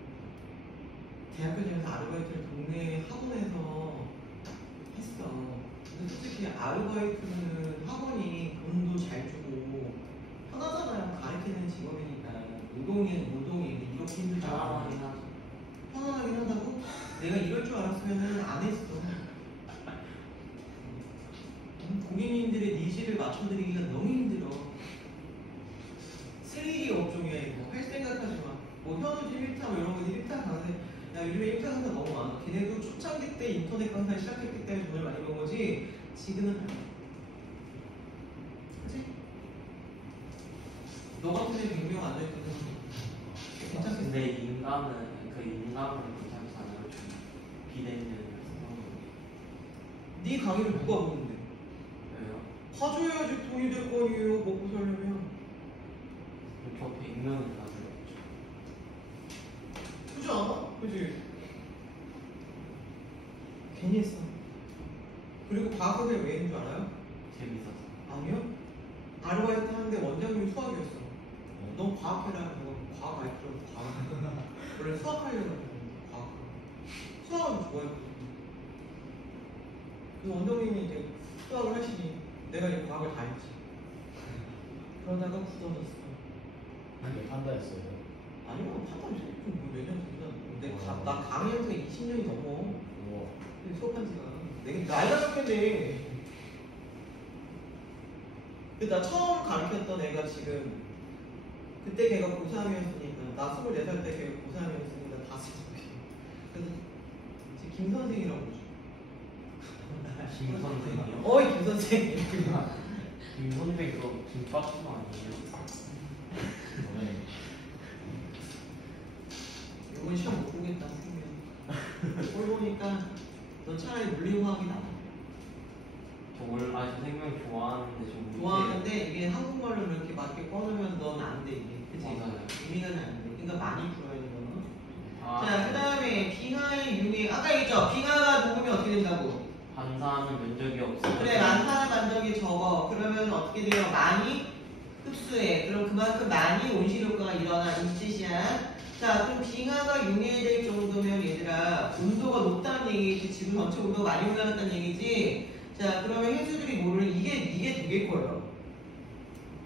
대학교 다니면서 아르바이트를 동네 학원에서 했어. 근데 솔직히 아르바이트는 학원이 돈도 잘 주고 편하잖아요. 가르치는 직업이니까. 노동이 이렇게 힘들지 않아. 편안하긴 하죠. 편안하긴 하다고? 내가 이럴 줄 알았으면 안 했어. 고객님들의 니즈를 맞춰드리기가 너무 힘들어. 쓰레기 업종이야 이거. 할 생각하지 마. 뭐 현우지 1타 뭐 이런 거 1타 강사. 야 요즘에 1타 강사 너무 많아. 걔네도 초창기 때 인터넷 강사 시작했기 때문에 돈을 많이 번 거지. 지금은 안 돼. 그치? 너 같은 애 100명 앉아있거든. 괜찮겠어? 근데 인간은 괜찮지 않아요. 비대면이라서. 네 강의를 누가 보는데? 왜요? 봐줘야지 돈이 될 거 아니에요. 먹고 살려면. 저 100명을 가져왔죠. 그지 않아? 그지? 괜히 했어. 그리고 과학학을 왜 했는 줄 알아요? 재밌어서. 아니요. 아르바이트 하는데 원장님이 수학이었어. 넌 과학해라. 내가 과학 알기로 과학. 원래 수학하려고 했는데 과학. 수학을 좋아했거든. 그래서 원장님이 이제 수학을 하시니 내가 이제 과학을 다 했지. 그러다가 굳어졌어. 왜 판다했어요? 아니면 판단 몇년 됐나? 근데 나 강의한 지가 20년이 넘어. 우와. 근데 수업한 지가. 내가 나이가 적겠네. 근데 나 처음 가르쳤던 애가 지금 그때 걔가 고3이었으니까 나 24살 때 걔가 고3이었으니까 다 쓰고. 그래서 이제 김 선생이라고 부르죠. 김 선생이요? 어이 김 선생. 김 선생 그거 김밥수 아니에요? 네. 이번 시험 못 보겠다 쓰면. 꼴 보니까 너 차라리 물리화학이 나아. 저 원래 저 생명 좋아하는데 좀 좋아하는데 이게 한국말로 그렇게 맞게 꺼내면 넌 안 돼 이게. 그치? 맞아요. 의미가 안 돼. 그러니까 많이 풀어야 돼 너는. 아, 자, 그 다음에 빙하의 융이 아까 얘기했죠? 빙하가 녹으면 어떻게 된다고? 반사하는 면적이 없어요. 그래, 많다는 만적이 적어. 그러면 어떻게 돼요? 많이 흡수해. 그럼 그만큼 많이 온실 효과가 일어나. 이 뜻이야. 자, 그럼 빙하가 융해될 정도면 얘들아 온도가 높다는 얘기지. 지구 전체 온도가 많이 올라갔다는 얘기지. 자, 그러면 해수들이 뭐를 이게 되게 커요.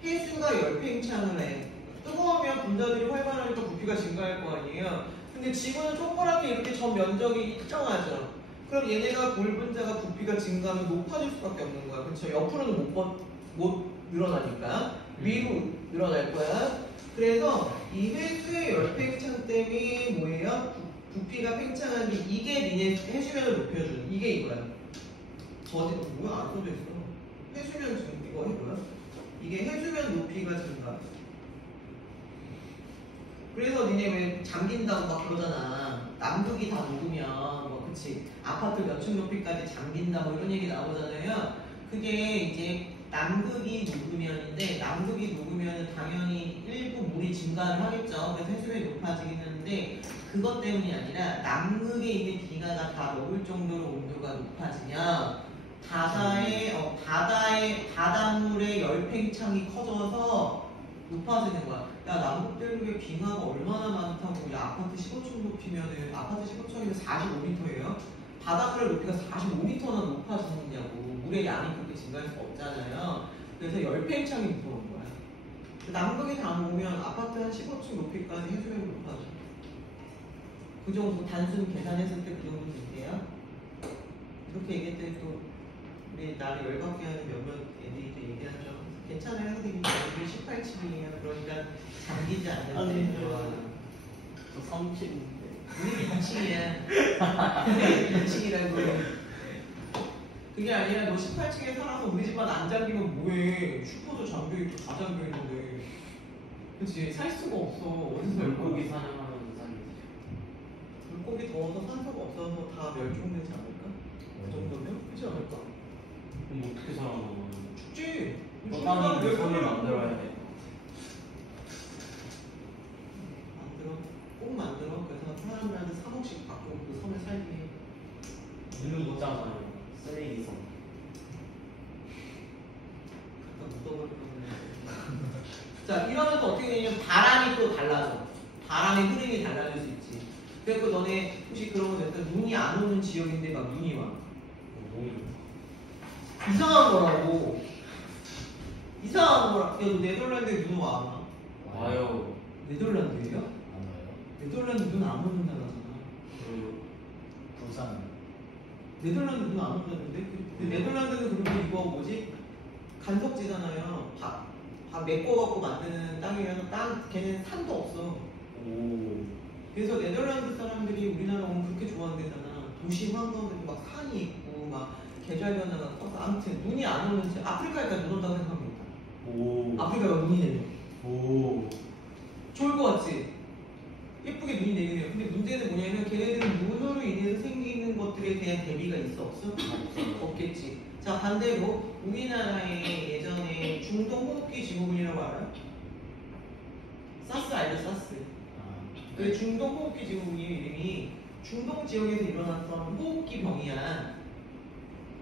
해수가 열팽창을 해. 뜨거우면 분자들이 활발하니까 부피가 증가할 거 아니에요. 근데 지구는 동그랗게 이렇게 전 면적이 일정하죠. 그럼 얘네가 골분자가 부피가 증가하면 높아질 수밖에 없는 거야. 그렇죠? 옆으로는 못 늘어나니까 위로 늘어날 거야. 그래서 이 회수의 열팽창 때문에 뭐예요? 부피가 팽창한 게 이게 니네 해수면을 높여주는 이게 이거야. 뭐야 안 써져 있어. 해수면 지금 이거 해봐요. 이게 해수면 높이가 증가. 그래서 니네 왜 잠긴다고 막 그러잖아. 남극이 다 녹으면 뭐 그치 아파트 몇 층 높이까지 잠긴다 뭐 이런 얘기 나오잖아요. 그게 이제 남극이 녹으면인데 남극이 녹으면 당연히 일부 물이 증가를 하겠죠. 그래서 해수면이 높아지긴 하는데 그것 때문이 아니라 남극에 있는 기가가 다 녹을 정도로 온도가 높아지면 바닷물의 열팽창이 커져서 높아지는 거야. 야, 남극대륙에 빙하가 얼마나 많다고, 야, 아파트 15층 높이면은, 아파트 15층이면 45m예요? 바닷물의 높이가 45m나 높아지느냐고. 물의 양이 그렇게 증가할 수 없잖아요. 그래서 열팽창이 무서운 거야. 남극이 다 녹으면 아파트 한 15층 높이까지 해수면이 높아져. 그 정도 단순 계산했을 때 그 정도 될게요. 이렇게 얘기했더니 또, 우리 나를 열받게 하는 몇몇 애들이 또 얘기하죠. 괜찮아요, 선생님. 우리 18층이에요. 그러니까 잠기지 않는데. 저 3층인데. 우리 2층이야. 우리 2층이라고. 그게 아니라 너 18층에 살아서 우리 집만 안 잠기면 뭐해. 슈퍼도 잠겨있고 다 잠겨있는데. 그치? 살 수가 없어. 어디서 물고기 사냥하면서 살겠지. 물고기 더워서 산소가 없어서 다 멸종되지 않을까? 그 정도면? 그렇지 않을까? 그럼 어떻게 살아남아? 죽지! 땅이 섬을 만들어야 돼. 꼭 만들어. 그래서 사람들한테 3억씩 받고 그 섬에 살게 해. 있는 거잖아요. 쓰레기 섬. 갖다 묻어버릴 거네. 자, 이러면 또 어떻게 되냐면 바람이 또 달라져. 바람의 흐름이 달라질 수 있지. 그래서 너네 혹시 그런 거 있어? 눈이 안 오는 지역인데 막 눈이 와. 이상한 거라고. 이상한 거라. 야, 너 네덜란드에 눈 와? 안 와? 와요. 네덜란드에요? 안 와요? 네덜란드 눈 안 오는 나라잖아. 그 부산. 네덜란드 눈 안 온다는데? 네덜란드는 그리고 이거 뭐지? 간석지잖아요. 밥 메꿔갖고 만드는 땅이라서 걔는 산도 없어. 오. 그래서 네덜란드 사람들이 우리나라 오면 그렇게 좋아한대잖아. 도시 한가운데 막 산이 있고 막 계절 변화가 커서 아무튼 눈이 안 오는 지 아프리카에까지 눈 온다고 생각합니다. 오. 아프리카가 눈이 내려. 오. 좋을 것 같지? 예쁘게 눈이 내리네요. 근데 문제는 뭐냐면 걔네들은 눈으로 인해서 생기는 것들에 대한 대비가 있어 없어? 없겠지. 자 반대로 우리나라에 예전에 중동호흡기 증후군이라고 알아요? 사스 알죠? 사스. 그 중동호흡기 증후군이 이름이 중동 지역에서 일어났던 호흡기 병이야.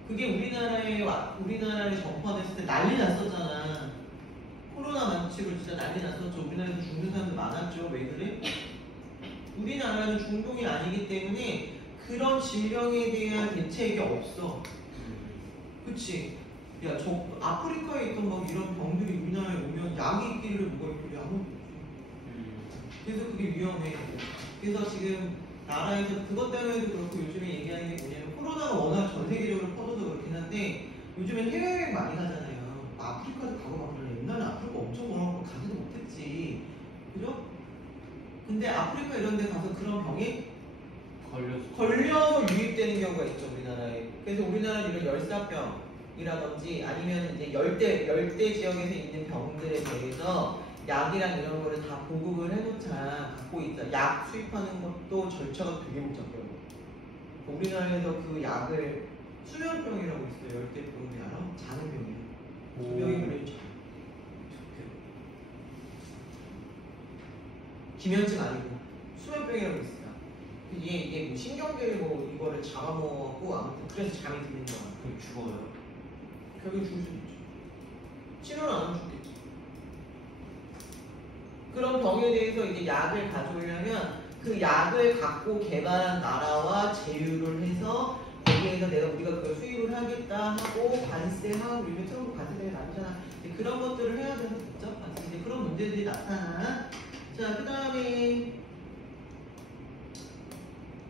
그게 우리나라에 전파됐을 때 난리 났었잖아. 코로나 만취로 진짜 난리 났었죠. 우리나라에서 죽는 사람들 많았죠. 왜 그래? 우리나라는 중동이 아니기 때문에 그런 질병에 대한 대책이 없어. 그치? 야, 저 아프리카에 있던 막 이런 병들이 우리나라에 오면 약이 있기를 누가 있길래 아무것도 없어. 그래서 그게 위험해. 그래서 지금 나라에서 그것 때문에도 그렇고 요즘에 얘기하는 게 뭐냐면 코로나가 워낙 전 세계적으로 퍼져서 그렇긴 한데 요즘엔 해외여행 많이 가잖아요. 아프리카도 가고 막 그러네. 옛날에 아프리카 엄청 멀어갖고 가지도 못했지. 그죠? 근데 아프리카 이런 데 가서 그런 병에 걸려서 유입되는 경우가 있죠, 우리나라에. 그래서 우리나라는 이런 열사병이라든지 아니면 이제 열대 지역에서 있는 병들에 대해서 약이랑 이런 거를 다 보급을 해놓자 갖고 있자. 약 수입하는 것도 절차가 되게 복잡해요. 우리나라에서 그 약을 수면병이라고 있어요. 열대병이 알아? 자는 병이에요. 수명이 걸리면 자요. 기면증 아니고 수면병이라고 있어요. 이게 뭐 신경계를 뭐 이거를 잡아먹고 아무튼 그래서 잠이 드는 거야. 그럼 죽어요? 결국 죽을 수도 있죠. 치료를 안 하면 죽겠지. 그런 병에 대해서 이제 약을 가져오려면 그 약을 갖고 개발한 나라와 제휴를 해서 거기에서 우리가 그걸 수입을 하겠다 하고 관세하고 요즘 트럼프 관세되게 나오잖아. 그런 것들을 해야 돼서 복잡하지. 이제 그런 문제들이 나타나. 자, 그 다음에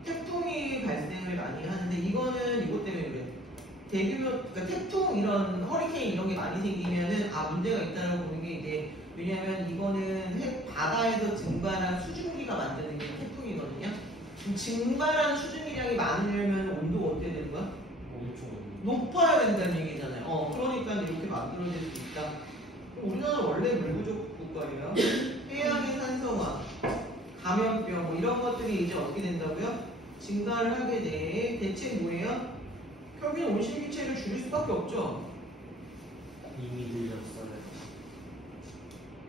태풍이 발생을 많이 하는데 이거는 이것 때문에 그래. 그러니까 태풍 이런 허리케인 이런 게 많이 생기면은 문제가 있다라고 보는 게 이제 왜냐면 이거는 바다에서 증발한 수증기가 만드는 게 태풍이거든요. 그럼 증발한 수증기량이 많으려면 온도가 어떻게 되는 거야? 엄청 높아야 된다는 얘기잖아요. 그러니까 이렇게 만들어질 수 있다. 우리나라 원래 물 부족 국가예요. 해양의 산성화, 감염병 뭐 이런 것들이 이제 어떻게 된다고요? 증가를 하게 돼. 대체 뭐예요? 결국엔 온실기체를 줄일 수밖에 없죠. 이미 늦었어요.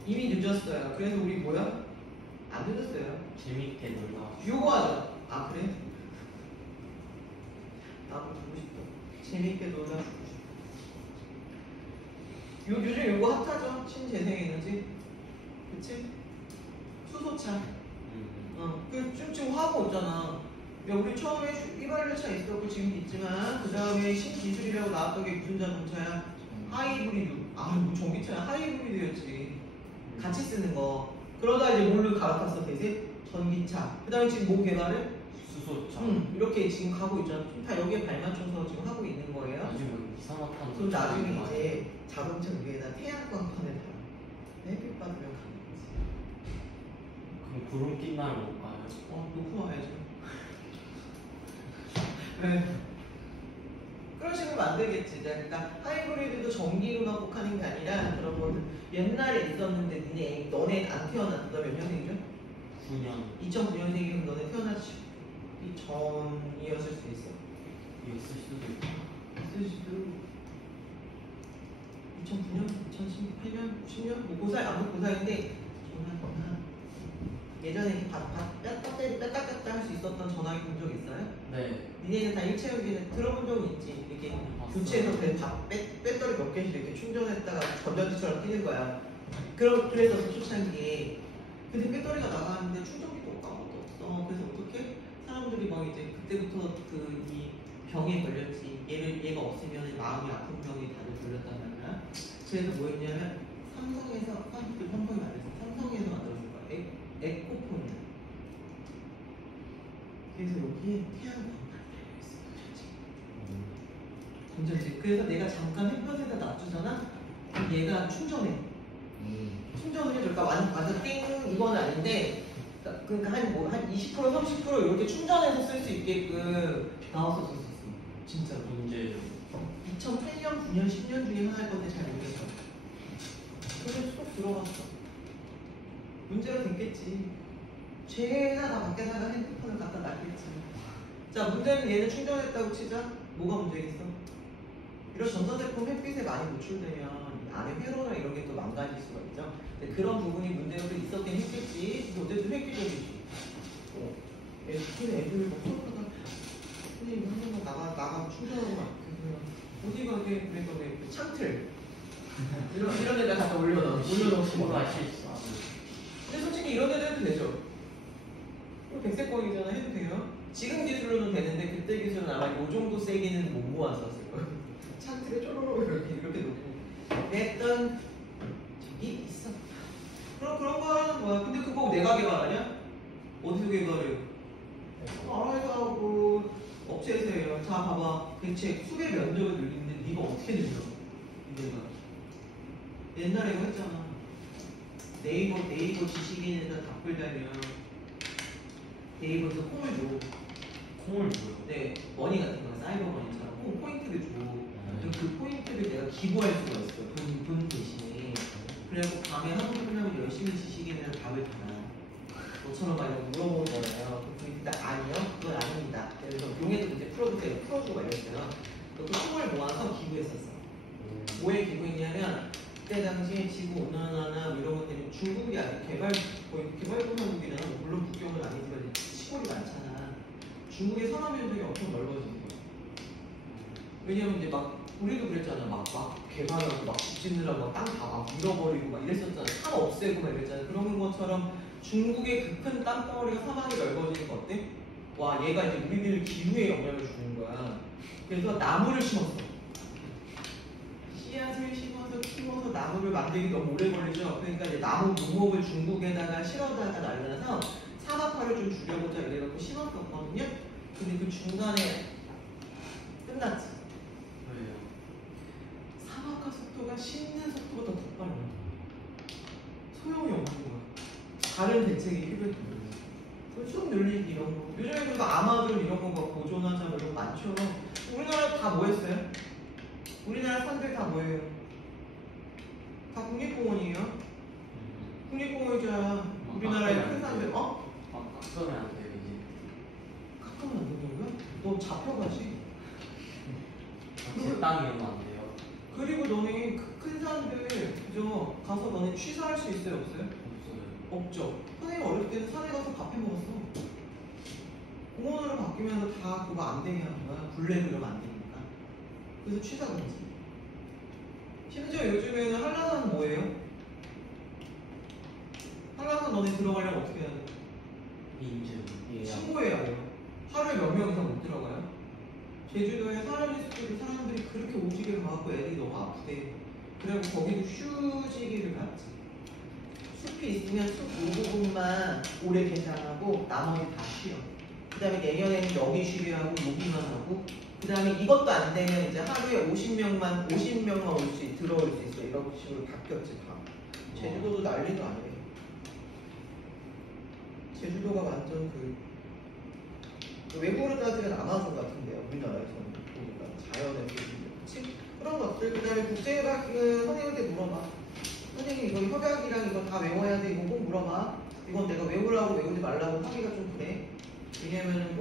이미 늦었어요. 그래서 우리 뭐야? 안 늦었어요. 재밌게 놀다. 요거 하자. 아 그래? 나도 보고 싶다. 재밌게 놀다 주고 싶다. 요즘 요거 핫하죠? 신재생에너지. 그치? 수소차. 지금 하고 있잖아. 야, 우리 처음에 휘발유차 있었고 지금 있지만 그 다음에 신기술이라고 나왔던 게 무슨 자동차야? 하이브리드. 뭐 전기차야. 하이브리드였지. 같이 쓰는 거. 그러다 이제 뭘로 갈아탔어 대세? 전기차. 그 다음에 지금 뭐 개발을? 수소차. 이렇게 지금 가고 있잖아. 다 여기에 발맞춰서 지금 하고 있는 거예요. 나중에 이산화탄소. 그럼 나중에 이제 자동차 위에다 태양광판을 달아. 햇빛 받으면 가는 거지. 그럼 구름 낀 날 못 가요? 놓고 와야죠. 네. 그런 식으로 만들겠지. 그러니까 하이브리드도 전기로만 꼭 하는 게 아니라 그런 것들 옛날에 있었는데 너네 안 태어났다. 몇 년생이죠? 9년. 2009년생이면 너네 태어나기 전이었을 수 있어. 있을 수도 있고. 있을 수도. 2009년, 2018년, 10년? 뭐 고사이 아무 고사인데 전화 예전에 이렇게 뺐다 할 수 있었던 전화기 본 적 있어요? 네. 니네는 다 일체형기는 들어본 적은 있지. 이렇게 교체해서 배터리 몇 개씩 이렇게 충전했다가 전자지처럼 끼는 거야. 그래서 초창기에. 근데 배터리가 나가는데 충전기도 없고 아무것도 없어. 그래서 어떻게? 사람들이 막 이제 그때부터 이 병에 걸렸지. 얘가 없으면 마음이 아픈 병이 다들 걸렸단 말이야. 그래서 뭐 했냐면 삼성에서 삼성에서 만들어준 거야. 에코폰이야. 그래서 여기에 태양광 건전지. 그래서 내가 잠깐 햇볕에다 놔두잖아. 그럼 얘가 충전해. 충전을 해줘. 그러니까 완전 땡 이건 아닌데, 그러니까 한 20% 30% 이렇게 충전해서 쓸 수 있게끔 나왔었었어. 진짜로. 문제. 2008년, 9년, 10년 중에 하나일 건데 잘 모르겠어. 근데 쏙 들어갔어. 문제가 됐겠지. 죄나 다 밖에다가 핸드폰을 갖다 놨겠지. 자, 문제는 얘는 충전했다고 치자. 뭐가 문제겠어? 이런 전자제품 햇빛에 많이 노출되면 안에 회로나 이런 게 또 망가질 수가 있죠. 근데 그런 부분이 문제가 또 있었긴 했겠지. 근데 어쨌든 획기적이지. 애들 뭐 소리가 선생님 한 번만 나가 충전하고 막 어디 가게 그래서 왜 창틀 이런 데다 갖다 올려놓으시고 실수. 근데 솔직히 이런 데도 해도 되죠. 백색광이잖아. 해도 돼요. 지금 기술로는 되는데 그때 기술은 아마 이 정도 세기는 못 모았었을 거예요. 창틀에 쪼로로 이렇게 놓고 했던 적이 있어. 그런 거 하는 거야. 근데 그거 내가 개발하냐? 어디서 개발해요? 알아서 하고 업체에서 해요. 자 봐봐. 대체 수백 면적을 늘리는데 네가 어떻게 늘려? 내가 옛날에 이거 했잖아. 네이버 지식인에다 답글 달면 네이버에서 콩을 줘. 콩을 줘요. 네, 머니 같은 거 사이버 머니처럼 콩 포인트를 줘. 그럼 그 포인트를 내가 기부할 수가 있어. 돈 대신에. 그래갖고 밤에 하루 끝나면 열심히 지식인이랑 답을 받아. 너처럼 막 이렇게 물어보는 거예요. 그때 아니요, 그건 아닙니다. 그래서 용해도 문제 풀어주세요. 풀어주고 막 이랬어요. 그 콩을 모아서 기부했었어. 뭐에 기부했냐면 그때 당시에 지구 온난화나 이런 것 때문에 중국이 아직 개발도상국이잖아. 물론 국경은 아니지만 시골이 많잖아. 중국의 산업 면적이 엄청 넓어진 거야. 왜냐면 이제 막 우리도 그랬잖아. 막 개발하고 막 집 짓느라고 막 땅 다 막 밀어버리고 막 이랬었잖아. 산 없애고 막 이랬잖아. 그런 것처럼 중국의 그 큰 땅덩어리가 사막이 넓어지는 거 어때? 와, 얘가 이제 우리들 기후에 영향을 주는 거야. 그래서 나무를 심었어. 씨앗을 심어서 키워서 나무를 만들기 너무 오래 걸리죠. 그러니까 이제 나무 묘목을 중국에다가 실어다가 날려서 사막화를 좀 줄여보자 이래갖고 심었었거든요. 근데 그 중간에 끝났지. 왜요? 사막화 속도가 심는 속도보다 더 빨라. 소용이 없는 거야. 다른 대책이 필요해요. 쭉 늘리기 이런 거. 요즘에 그래도 아마존 이런 거 막 보존하자 뭐 이런 거 많죠. 우리나라 다 뭐 했어요? 우리나라 산들 다 뭐예요? 다 국립공원이에요. 국립공원이잖아. 우리나라의 큰 산들. 어? 깎으면 안 돼요 이제. 깎으면 안 된다고요? 너 잡혀가지. 제 땅이면 안 돼요. 그리고 너네 큰 산들 그죠? 가서 너네 취사할 수 있어요? 없어요? 없어요. 없죠. 선생님 어렸을 때는 산에 가서 밥 해 먹었어. 공원으로 바뀌면서 다 그거 안 되게 하는 거야. 굴레로 이러면 안 되니까. 그래서 취사 금지. 심지어 요즘에는 한라산은 뭐예요? 한라산 너네 들어가려면 어떻게 해야 돼? 인증. 신고해야 돼요. 하루에 몇 명 이상 못 들어가요? 제주도에 사람들이 그렇게 오지게 가갖고 애들이 너무 아프대. 그래갖고 거기도 휴지기를 갔지. 숲이 있으면 숲 요 부분만 오래 개장하고 나머지 다 쉬어. 그 다음에 내년에는 여기 쉬게 하고 여기만 하고 그 다음에 이것도 안 되면 이제 하루에 50명만 들어올 수 있어. 이런 식으로 바뀌었지 다. 제주도도 난리도 아니래. 제주도가 완전 그 외국으로 따지면 아마존 같은데요. 우리나라에서는 보니까 자연의 그치? 그런 것들. 그 다음에 국제협약은 선생님한테 물어봐. 선생님 이거 협약이랑 이거 다 외워야 돼. 이거 꼭 물어봐. 이건 내가 외우라고 외우지 말라고 하기가 좀 그래. 왜냐면은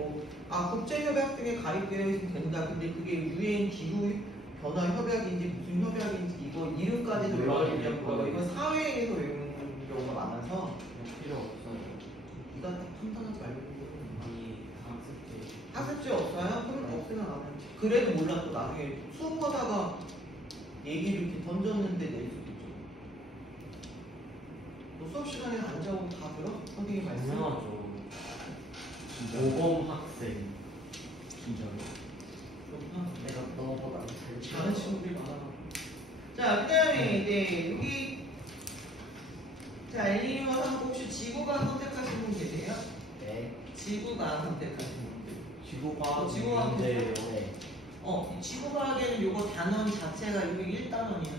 국제협약 등에 가입되어 있으면 된다. 근데 그게 유엔 기후 변화 협약인지 무슨 협약인지 이거 이름까지도 외워야 되냐고. 이건 사회에서 외우는 경우가 많아서 필요 없어요. 네가 다 판단하지 말고. 아니 학습지. 학습지 없어요? 그럼 없으면 안 해. 그래도 몰라. 또 나중에 수업하다가 얘기를 이렇게 던졌는데 낼 수도 있죠. 너 수업 시간에 앉아오고 다 들어? 선생님 말씀? 당연하죠. 진짜. 모범 학생. 진짜로. 그렇구나. 내가 너보다 다른 친구들이 많아. 자, 그 다음에 이제 여기 자, 엘니뇨 하고 혹시 지구과학 선택하신 분 계세요? 네. 지구과학 선택하신 분들. 지구과학 문제예요. 네. 이 지구과학에는 요거 단원 자체가 이게 1단원이야.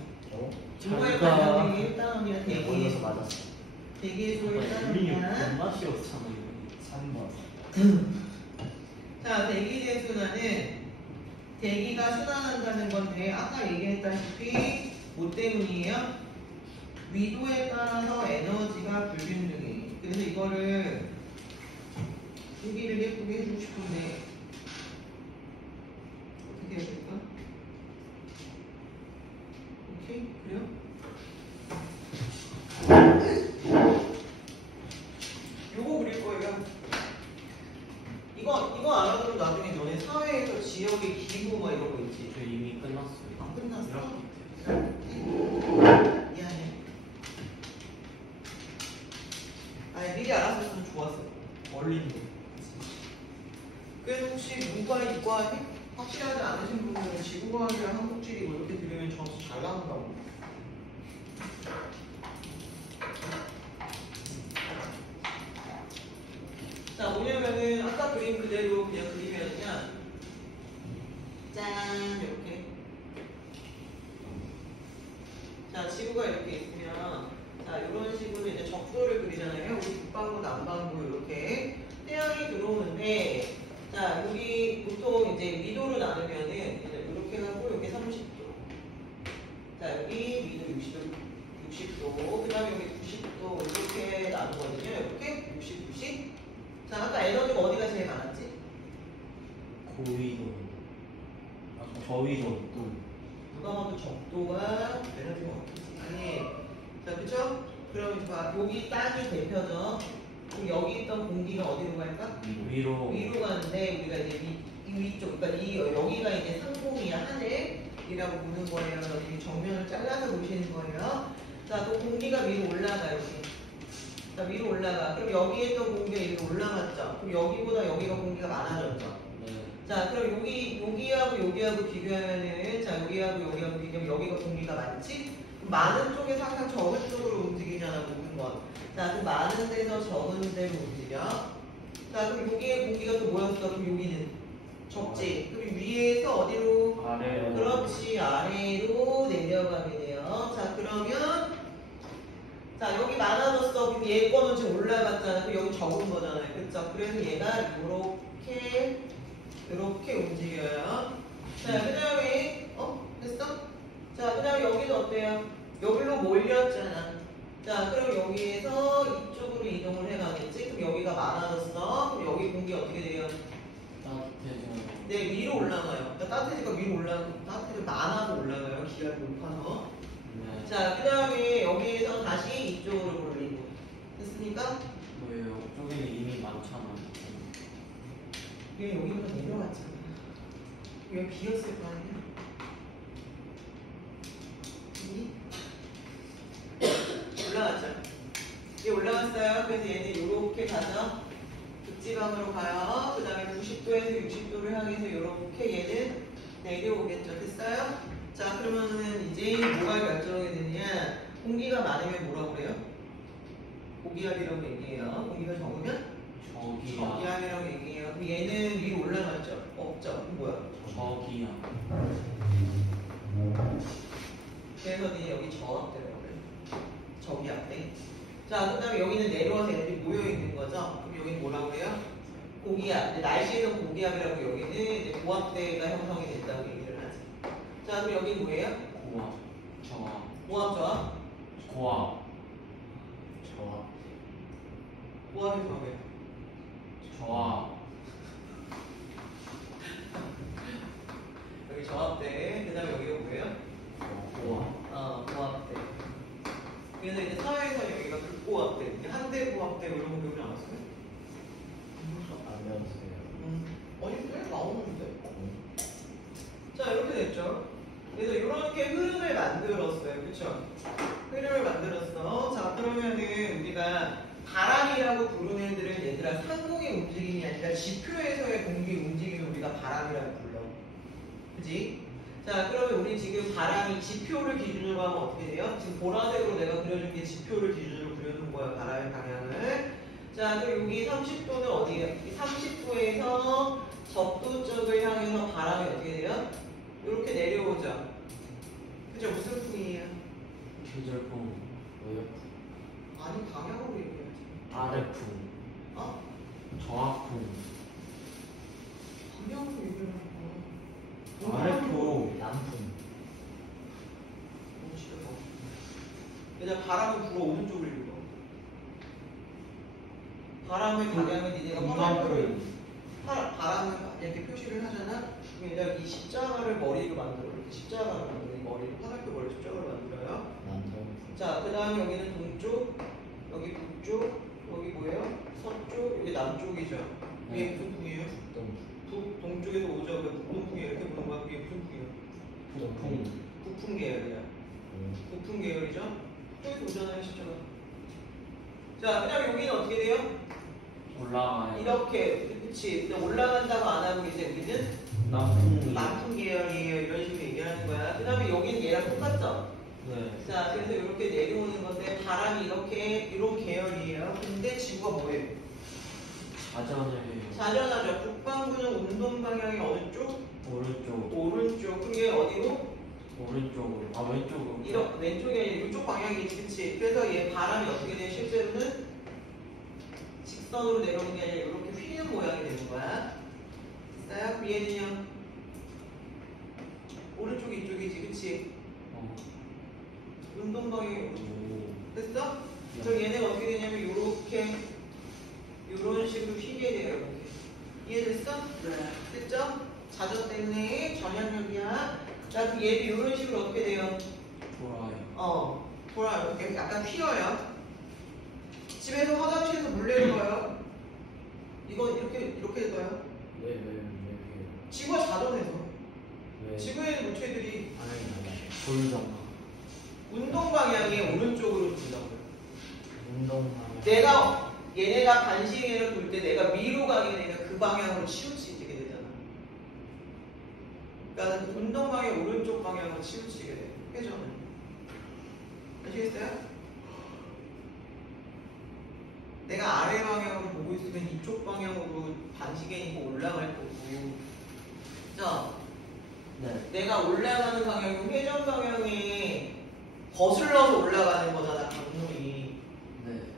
지구과학 자기가- 단원이 1단원이야. 걸려서 맞았어. 대기소 엘리뇨 1단원이야. 겁나 쉬웠잖아요. 3번. 자, 대기재순환은 대기가 순환한다는 건데 아까 얘기했다시피 뭐 때문이에요? 위도에 따라서 에너지가 불균등해. 그래서 이거를 얘기를 예쁘게 해주고 싶은데 어떻게 해야 될까? 오케이? 그래요? 요거 그릴 거예요. 이거 알아두면 나중에 너네 사회에서 지역의 기후 뭐 이런 거 있지. 저 이미 끝났어요. 안 끝났어? 이렇게. 미안해. 아니 미리 알았었으면 좋았어. 얼린 거. 그래서 혹시 문과 이과니 확실하지 않으신 분들은 지구과학이랑 한국지리 뭐 이렇게 들으면 점수 잘 나온다고. 자 뭐냐면은 아까 그림 그대로 그냥 그리면 짠 이렇게. 자 지구가 이렇게 있으면 자 이런 식으로 이제 적도를 그리잖아요. 우리 북반구 남반구 이렇게 태양이 들어오는데 자 여기 보통 이제 위도로 나누면은 이렇게 하고 여기 30도. 자 여기 위도 60도. 그 다음에 여기 90도 이렇게 나누거든요. 이렇게 60, 90. 자 아까 에너지가 어디가 제일 많았지? 고위도. 저위도. 누가 봐도 적도가 에너지가 많겠지. 아니 자 그쵸? 그럼 이제 봐 여기 땅이 대표죠. 그럼 여기 있던 공기가 어디로 갈까? 위로. 위로 가는데 우리가 이제 이 위쪽, 그러니까 여기가 이제 상공이야 하늘이라고 보는 거예요. 여기 정면을 잘라서 보시는 거예요. 자, 또 공기가 위로 올라가 이렇게. 자, 위로 올라가. 그럼 여기에 있던 공기가 위로 올라갔죠. 그럼 여기보다 여기가 공기가 많아졌죠. 네. 자, 그럼 여기하고 비교하면은 자, 여기하고 비교하면 여기가 공기가 많지? 많은 쪽에서 항상 적은 쪽으로 움직이잖아, 모든 건. 자, 그 많은 데서 적은 데로 움직여. 자, 그럼 여기에 공기가 또 모였어. 그럼 여기는 적지. 그럼 위에서 어디로? 아래로. 그렇지, 아래로 내려가게 돼요. 자, 그러면 자, 여기 많아졌어. 그럼 얘 거는 지금 올라갔잖아. 그럼 여기 적은 거잖아요. 그쵸? 그래서 얘가 이렇게 움직여요. 자, 그 다음에, 됐어? 자, 그 다음에 여기는 어때요? 여기로 몰렸잖아. 자, 그럼 여기에서 이쪽으로 이동을 해가겠지? 그럼 여기가 많아졌어. 그럼 여기 공기 어떻게 돼요? 따뜻해져요. 네, 위로 올라가요. 그러니까 따뜻해지니까 위로 따뜻해지면 많아서 올라가요. 기압이 높아서. 네. 자, 그 다음에 여기에서 다시 이쪽으로 몰리고. 됐습니까? 왜요? 여기는 이미 많잖아요. 얘 여기보다 내려왔잖아. 왜 비었을 거 아니야? 올라갔죠? 얘 올라갔어요. 그래서 얘는 이렇게 가죠. 극지방으로 가요. 그 다음에 90도에서 60도를 향해서 이렇게 얘는 내려오겠죠. 됐어요? 자, 그러면은 이제 뭐가 결정하게 되느냐? 공기가 많으면 뭐라고 그래요? 고기압이라고 얘기해요. 공기가 적으면 저기야. 저기압이라고 얘기해요. 그럼 얘는 위로 올라갔죠? 없죠? 그럼 뭐야? 저기야. 그래서 여기 저압대라고 그래요. 저기압대. 자, 그 다음에 여기는 내려와서 애들이 모여있는 거죠? 그럼 여기는 뭐라고 그래요? 고기압. 근데 날씨에서 고기압이라고 여기는 이제 고압대가 형성이 됐다고 얘기를 하죠. 자, 그럼 여기 뭐예요? 고압. 저압. 고압, 저압? 고압. 저압. 고압이 뭐예요? 저압. 여기 저압대. 그 다음에 여기가 뭐예요? 고압. 고압대. 그래서 이제 사회에서 여기가 극고압대, 한대고압대 이런 거 배우지 않았어요? 안 배웠어요. 아니, 꽤 나오는데? 자, 이렇게 됐죠? 그래서 이렇게 흐름을 만들었어요. 그쵸? 흐름을 만들었어. 자, 그러면은 우리가 바람이라고 부르는 애들은 얘들아 상공의 움직임이 아니라 지표에서의 공기 움직임을 우리가 바람이라고 불러. 그지? 자, 그러면 우리 지금 바람이 지표를 기준으로 하면 어떻게 돼요? 지금 보라색으로 내가 그려준 게 지표를 기준으로 그려준 거야, 바람의 방향을. 자, 그럼 여기 30도는 어디예요? 30도에서 적도 쪽을 향해서 바람이 어떻게 돼요? 이렇게 내려오죠. 그죠? 무슨 풍이에요? 계절풍. 왜요? 아니, 방향으로 얘기해야지. 아래풍. 어? 저하풍. 방향으로 얘기를 하는 거야. 아래풍. 남풍. 너무 싫어. 그냥 바람을 불어 오른쪽을 읽어. 바람의 방향을 니네가 화살표를 바람을 이렇게 표시를 하잖아. 그럼 일단 이 십자가를 머리로 만들어. 이렇게 십자가를 만들어. 이 머리를 화살표 머리 십자가를 만들어요. 남풍. 자, 그 다음에 여기는 동쪽, 여기 북쪽, 여기 뭐예요? 서쪽, 여기 남쪽이죠. 이게 무슨 풍이에요? 북동. 동쪽에서 오죠. 그 북동풍이 이렇게 부는 거야. 그게 무슨 풍이에요? 북풍. 북풍 계열이야. 북풍 계열이죠. 저기 오잖아요, 십자가. 자, 그 다음에 여기는 어떻게 돼요? 올라가요. 이렇게, 그치. 근데 올라간다고 안 하고 이제 우리는 남풍. 남풍 계열이에요. 이런 식으로 얘기하는 거야. 그 다음에 여기는 얘랑 똑같죠? 네. 자, 그래서 이렇게 내려오는 건데 바람이 이렇게 이런 계열이에요. 근데 지구가 뭐예요? 자전을. 자전하죠. 북반구는 운동 방향이 어느 쪽? 오른쪽. 오른쪽. 그럼 얘 어디로? 오른쪽으로. 아, 왼쪽으로. 왼쪽에 이쪽 방향이지, 그치? 그래서 얘 바람이 어떻게 돼? 실제로는 직선으로 내려오는 게 아니라 이렇게 휘는 모양이 되는 거야. 됐어요? 그럼 얘는요? 오른쪽이 이쪽이지, 그치? 운동 방향이 오른쪽. 오. 됐어? 그럼 얘네가 어떻게 되냐면 요렇게 요런 식으로 휘게 돼요. 이렇게. 이해됐어? 네. 됐죠? 자전 때문에 전향력이야. 자, 그럼 얘도 요런 식으로 어떻게 돼요? 돌아요. 돌아요. 이렇게 약간 휘어요. 집에서 화장실에서 물 내는 거예요. 이거 이렇게 해서요. 왜? 지구가 자전해서. 왜? 지구에는 물체들이 아니. 돌잖아. 운동 방향이 오른쪽으로 분다고요. 운동 방향. 내가 얘네가 반시계를 돌 때 내가 위로 가게 되면 그 방향으로 치우치게 되잖아. 그러니까 운동 방향 오른쪽 방향으로 치우치게 돼. 회전은. 아시겠어요? 내가 아래 방향으로 보고 있으면 이쪽 방향으로 반시계니까 올라갈 거고. 자, 네. 내가 올라가는 방향이 회전 방향에 거슬러서 올라가는 거잖아, 강물이.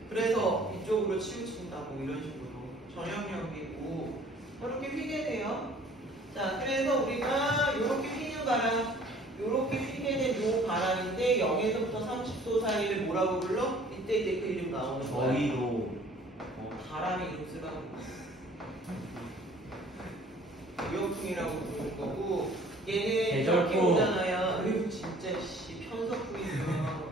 그래서 이쪽으로 치우친다고 이런 식으로 전형력이고 이렇게 휘게 돼요. 자, 그래서 우리가 이렇게 휘는 바람, 이렇게 휘게 된 요 바람인데 0에서부터 30도 사이를 뭐라고 불러? 이때 그 이름 나오는 거야. 저희도 바람의 이름 쓰라고. 유역풍이라고 부르는 거고 얘는 이렇게 계절풍. 오잖아요. 아유 진짜 편서풍이죠.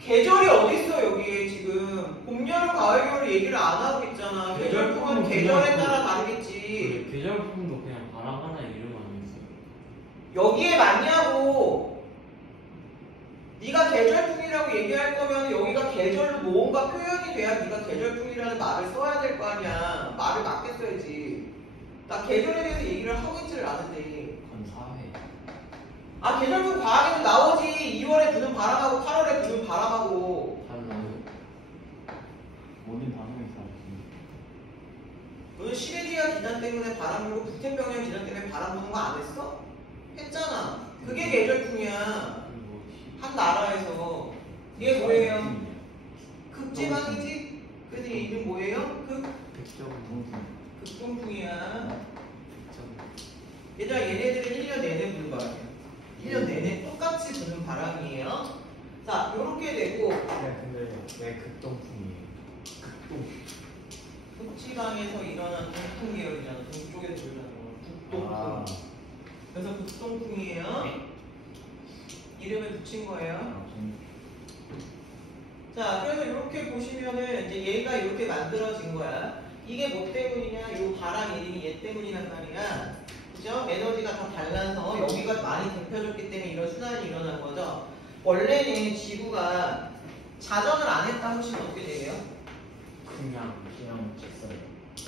계절이 어딨어 여기에 지금 봄, 여름, 가을, 겨울 얘기를 안 하고 있잖아. 계절풍은 계절에 따라 다르겠지. 계절품도 그냥 바람 하나 이름 아니었어요? 여기에 맞냐고. 네가 계절풍이라고 얘기할 거면 여기가 계절로 뭔가 표현이 돼야 네가 계절풍이라는 말을 써야 될 거 아니야. 말을 맞게 써야지. 나 계절에 대해서 얘기를 하고 있지를 않은데. 건사회. 아 계절풍 과학에도 나오지. 2월에 부는 바람하고 8월에 부는 바람하고. 달라요? 모든 단어에 다르지. 너는 시베리아 기단 때문에 바람 불고 북태평양 기단 때문에 바람 부는 거 안 했어? 했잖아. 그게 계절풍이야. 한 나라에서. 얘 뭐예요? 극지방이지? 그래서 얘 이름 뭐예요? 극동풍이야. 얘들아 얘네들은 1년 내내 부는 바람이야. 1년 내내 똑같이 부는 바람이에요. 자, 요렇게 되고 근데 왜 극동풍이에요? 극지방에서 일어나는 북동 계열이잖아. 동쪽에서 불잖아. 북동풍. 아, 그래서 북동풍이에요. 이름을 붙인 거예요. 자, 그래서 이렇게 보시면은 이제 얘가 이렇게 만들어진 거야. 이게 뭐 때문이냐? 이 바람 이름이 얘 때문이란 말이야. 그죠? 에너지가 다 달라서 여기가 많이 좁혀졌기 때문에 이런 순환이 일어난 거죠. 원래는 지구가 자전을 안 했다 하시면 어떻게 돼요? 그냥 직선.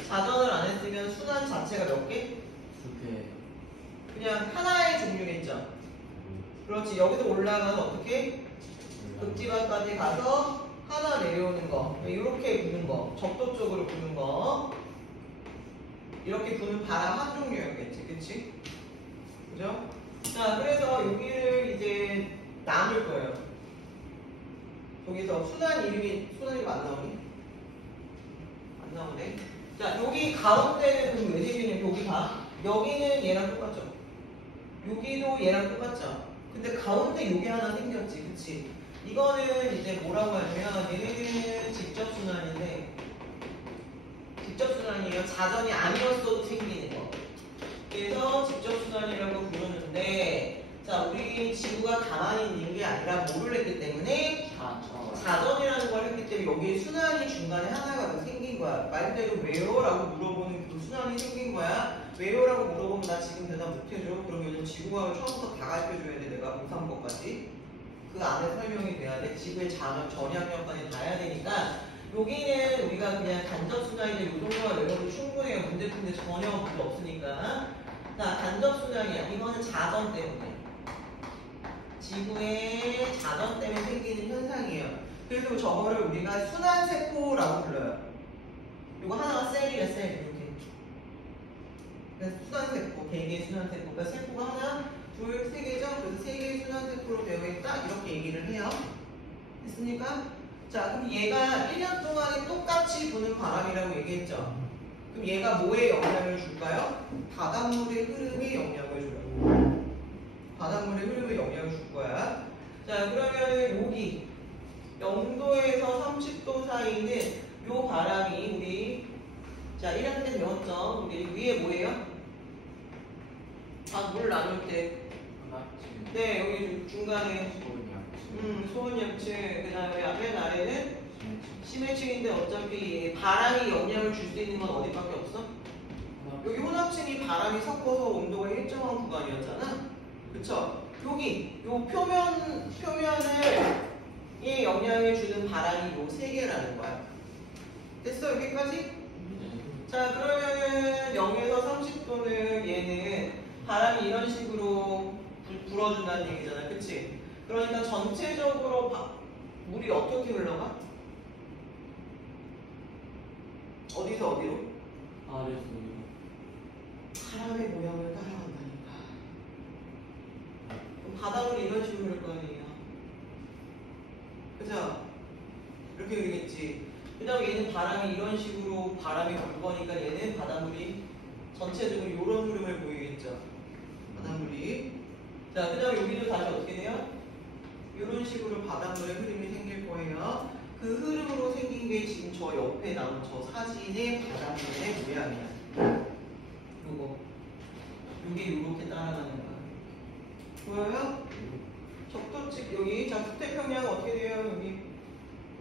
자전을 안 했으면 순환 자체가 몇 개? 그게 그냥 하나의 종류겠죠. 그렇지. 여기서 올라가서 어떻게? 극지방까지 가서 하나 내려오는 거. 이렇게 부는 거. 적도 쪽으로 부는 거. 이렇게 부는 바람 한 종류였겠지. 그치? 그죠? 자, 그래서 여기를 이제 나눌 거예요. 여기서 순환 이름이 안 나오니? 안 나오네. 자, 여기 가운데는 그럼 왜 생기냐? 여기 봐. 여기는 얘랑 똑같죠? 여기도 얘랑 똑같죠? 근데 가운데 요게 하나 생겼지. 그치? 이거는 이제 뭐라고 하냐면 얘네들은 직접순환인데 직접순환이에요. 자전이 아니었어도 생기는 거. 그래서 직접순환이라고 부르는데 자, 우리 지구가 가만히 있는 게 아니라 뭐를 했기 때문에 자전이라는 걸 했기 때문에 여기에 순환이 중간에 하나가 더 생긴 거야. 말 그대로 왜요? 라고 물어보는 그 순환이 생긴 거야. 왜요? 라고 물어보면 나 지금 대답 못해줘. 그러면 지구과학을 처음부터 다 가르쳐줘야 돼. 내가 고3거까지. 그 안에 설명이 돼야 돼. 지구의 전향력까지 다 해야 되니까 여기는 우리가 그냥 간접순환인데 이 정도가 외워도 충분해요. 문제 푸는데 전혀 문제 없으니까. 자, 간접순환이야. 이거는 자전 때문에. 지구의 자전 때문에 생기는 현상이에요. 그래서 저거를 우리가 순환세포라고 불러요. 이거 하나가 셀이래, 셀. 이렇게. 그래서 순환세포, 개개의 순환세포. 그러니까 세포가 하나, 둘, 세 개죠? 그래서 세 개의 순환세포로 되어 있다. 이렇게 얘기를 해요. 됐습니까? 자, 그럼 얘가 1년 동안에 똑같이 부는 바람이라고 얘기했죠? 그럼 얘가 뭐에 영향을 줄까요? 바닷물의 흐름에 영향을 줘요. 바닷물의 흐름에 영향을 줄 거야. 자, 그러면 여기 0도에서 30도 사이는 요 바람이 우리 자 1학년 때 배웠죠? 우리 위에 뭐예요? 물 나눌 때 네, 여기 중간에 소원약층, 그 다음에 맨 아래는 심해층인데 어차피 바람이 영향을 줄 수 있는 건 어디밖에 없어? 여기 혼합층이 바람이 섞어서 온도가 일정한 구간이었잖아. 그쵸? 여기 요 표면을 이 영향을 주는 바람이 요 세 개라는 거야. 됐어 여기까지? 자, 그러면은 0에서 30도는 얘는 바람이 이런 식으로 불어준다는 얘기잖아. 그치? 그러니까 전체적으로 물이 어떻게 흘러가? 어디서 어디로? 아래서 바람의 모양을 따라간다니까. 그럼 바닷물이 이런 식으로 흐를 거 아니에요. 그죠? 이렇게 그리겠지. 그 다음에 얘는 바람이 이런 식으로 바람이 불 거니까 얘는 바닷물이 전체적으로 이런 흐름을 보이겠죠. 바닷물이. 자, 그 다음에 여기도 다시 어떻게 돼요? 이런 식으로 바닷물의 흐름이 생길 거예요. 그 흐름으로 생긴 게 지금 저 옆에 나온 저 사진의 바닷물의 모양이야. 요거. 요게 요렇게 따라가는 거야. 보여요? 적도측 여기 자 북태평양 어떻게 돼요? 여기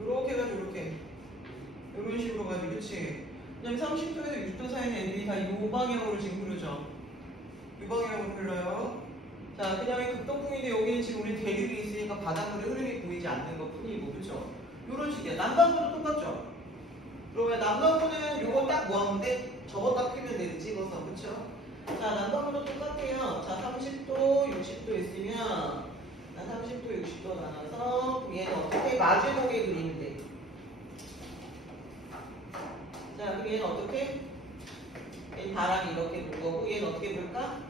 요렇게 해가지고 요렇게 요런 식으로 가지고 그치? 그다음에 30도에서 60도 사이의 애들이 다 요 방향으로 지금 흐르죠? 요 방향으로 흘러요. 자, 그 다음에 극동풍인데 여기는 지금 우리 대륙이 있으니까 바닷물의 흐름이 보이지 않는 것 뿐이고, 그쵸? 요런 식이야. 남반구도 똑같죠? 그러면 남반구는 요거 딱 모았는데 저거 딱 피면 되지, 찍어서, 그쵸? 자, 남반구도 똑같아요. 자, 30도, 60도 있으면 30도, 60도 나눠서 얘는 어떻게 마주보게 그리면 돼. 자, 그럼 얘는 어떻게? 얘는 바람이 이렇게 불 거고, 얘는 어떻게 불까?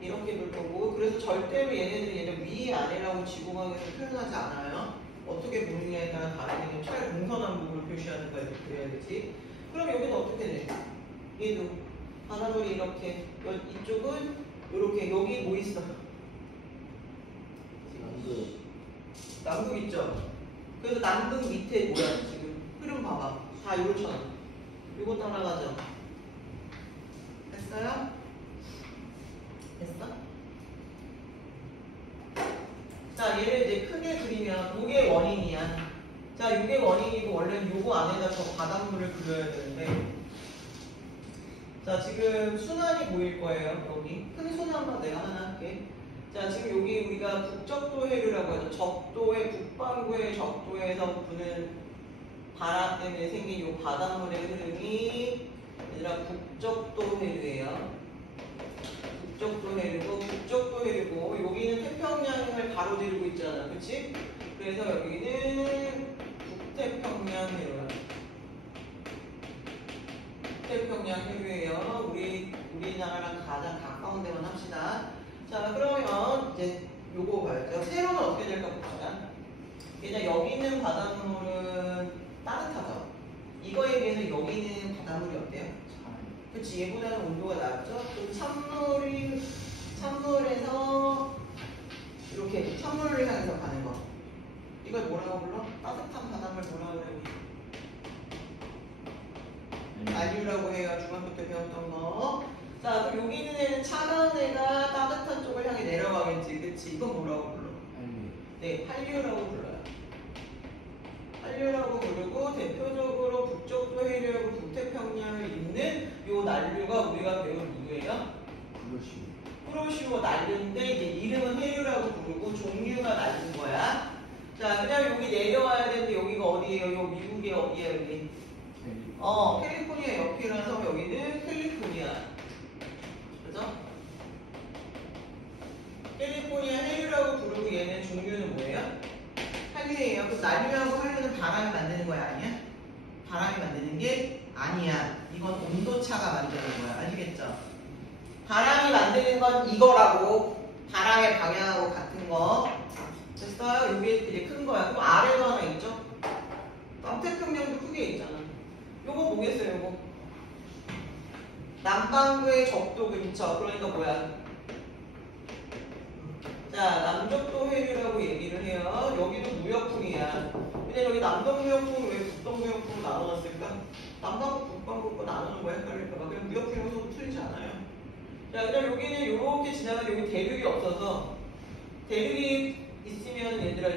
이렇게 불 거고. 그래서 절대로 얘네들은 위, 아래라고 지구광에서 표현하지 않아요. 어떻게 보느냐에 따라 다르게 차라리 동서남북을 표시하는가 이렇게 그래야 되지. 그럼 여기는 어떻게 돼? 얘도 바닷물이 이렇게, 이쪽은 이렇게, 여기 뭐 있어? 남극 있죠? 그래서 남극 밑에 뭐야 지금 흐름 봐봐. 다 이렇잖아. 이거 따라가죠. 됐어요? 됐어? 자, 얘를 이제 크게 그리면 요게 원인이야. 자, 요게 원인이고 원래는 요거 안에다 저 바닷물을 그려야 되는데, 자, 지금 순환이 보일 거예요. 여기 큰 순환만 내가 하나 할게. 자, 지금 여기 우리가 북적도 해류라고 하죠. 적도의 북반구의 적도에서 부는 바람 때문에 생긴 이 바닷물의 흐름이 얘들아 북적도 해류예요. 북적도 해류고, 북적도 해류고, 여기는 태평양을 가로지르고 있잖아, 그렇지? 그래서 여기는 북태평양 해류야. 북태평양 해류예요. 우리나라랑 가장 가까운 데만 합시다. 자, 그러면 이제 요거 봐야죠. 세로는 어떻게 될까 봅시다. 일단 여기 있는 바닷물은 따뜻하죠. 이거에 비해서 여기 있는 바닷물이 어때요? 그치, 얘보다는 온도가 낮죠? 그럼 찬물에서 이렇게 찬물을 향해서 가는 거. 이걸 뭐라고 불러? 따뜻한 바닷물 뭐라고 그래요? 알류라고 해요. 중학교 때 배웠던 거. 자, 그럼 여기 있는 애는 차가운 애가 따뜻한 쪽을 향해 내려가겠지. 그치? 이건 뭐라고 불러? 네, 한류라고 불러요. 한류라고 부르고, 대표적으로 북적도 해류하고 북태평양을 잇는 요 난류가 우리가 배운 누구예요? 쿠로시오 난류인데, 이제 이름은 해류라고 부르고 종류가 낮은 거야. 자, 그냥 여기 내려와야 되는데 여기가 어디예요? 요 미국의 어디야 여기? 캘리포니아 옆이라서 여기는 캘리포니아. 그죠? 캘리포니아 해류라고 부르고 얘는 종류는 뭐예요? 한류예요. 그럼 난류하고 한류는 바람이 만드는 거야, 아니야? 바람이 만드는 게 아니야. 이건 온도차가 만드는 거야. 아시겠죠? 바람이 만드는 건 이거라고. 바람의 방향하고 같은 거. 됐어요? 이게 이제 큰 거야. 그럼 아래도 하나 있죠? 남태평양도 크게 있잖아. 요거 뭐겠어요, 요거? 남반구의 적도 근처. 그러니까 뭐야? 자, 남적도 해류라고 얘기를 해요. 여기도 무역풍이야. 근데 여기 남동무역풍 왜 북동무역풍으로 나눠놨을까? 남반구, 북반구 거 나누는 거야, 헷갈릴까봐. 그냥 무역풍에서도 틀리지 않아요. 자, 그다음 여기는 이렇게 지나가는 여기 대륙이 없어서, 대륙이 있으면 얘들아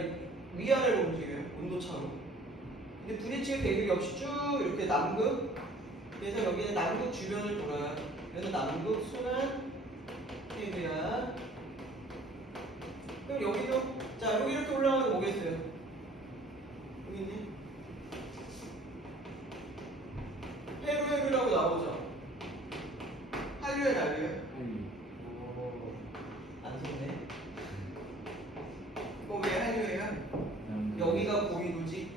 위아래로 움직여요. 온도차로. 근데 부딪힐 대륙이 없이 쭉 이렇게 남극. 그래서 여기는 남극 주변을 돌아요. 그래서 남극 순환 해류야. 그럼 여기도, 자, 여기 이렇게 올라가는 거 뭐겠어요? 여기 있니? 해류라고 나오죠? 한류에 난류에? 안 썼네. 그거 왜 한류예요? 여기가 고위루지?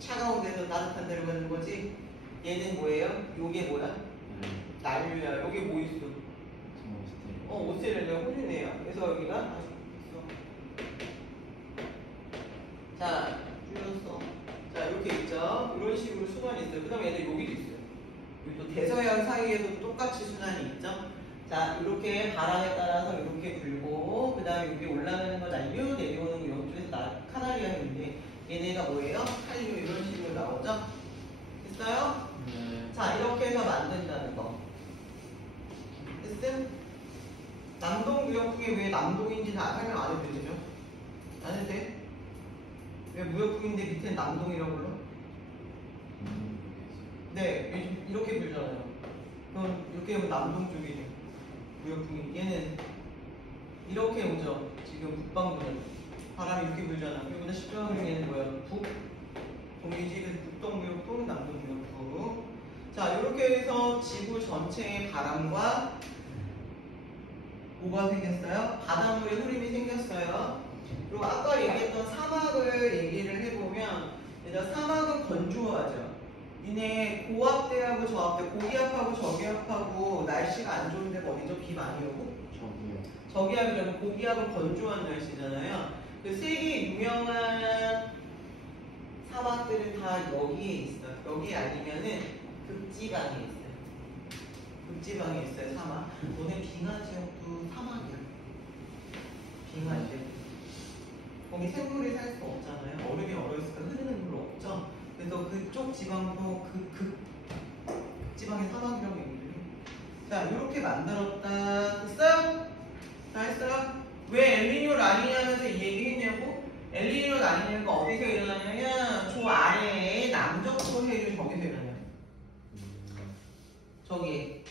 차가운 데서 따뜻한 데로 가는 거지? 얘는 뭐예요? 요게 뭐야? 난류야. 여기 뭐 있어? 오스트레일리아 호주네요. 그래서 여기가 자, 줄였어. 자, 이렇게 있죠. 식으로 순환이 있어요. 그 다음에 얘들 여기도 있어요. 여기 또 대서양 사이에도 똑같이 순환이 있죠. 자, 이렇게 바람에 따라서 이렇게 불고, 그 다음에 여기 올라가는 거 난류, 내려오는 거 이쪽에서 카나리아인데, 얘네가 뭐예요? 한류 이런 식으로 나오죠? 됐어요? 네. 자, 이렇게 해서 만든다는 거. 됐음? 남동무역풍이 왜 남동인지 다 설명 안 해도 되죠? 안 해도 돼? 왜 무역풍인데 밑에는 남동이라고 불러? 네, 요즘 이렇게 불잖아요. 그럼 이렇게 하면 남동 쪽이죠. 무역풍이. 얘는 이렇게 오죠. 지금 북방도는. 바람이 이렇게 불잖아. 여기다 십자가를 얘는 뭐야? 북. 동이지. 그래서 북동무역풍, 남동무역풍. 자, 이렇게 해서 지구 전체의 바람과 뭐가 생겼어요? 바닷물의 흐름이 생겼어요. 그리고 아까 얘기했던 사막을 얘기를 해보면, 일단 사막은 건조하죠. 니네 고압대하고 저압대, 고기압하고 저기압하고 날씨가 안 좋은 데가 어디죠? 비 많이 오고? 저기요. 저기압이라면 고기압은 건조한 날씨잖아요. 그 세계 유명한 사막들은 다 여기에 있어요. 여기 아니면은 극지방에 있어요. 극지방에 있어요, 사막. 너네 빙하 지역도 사막이야. 빙하 지역. 거기 생물이 살 수가 없잖아요. 얼음이 얼어있으니까 흐르는 물로 없죠. 그래서 그쪽 지방도 극지방의 사막이라고 얘기를 해요. 자, 이렇게 만들었다. 됐어요? 다 했어요? 왜 엘니뇨 라니냐 하면서 이 얘기 했냐고? 엘니뇨 라니냐가 어디서 일어나냐면 저 아래에 남적도 해류 저기서 일어나요. 저기.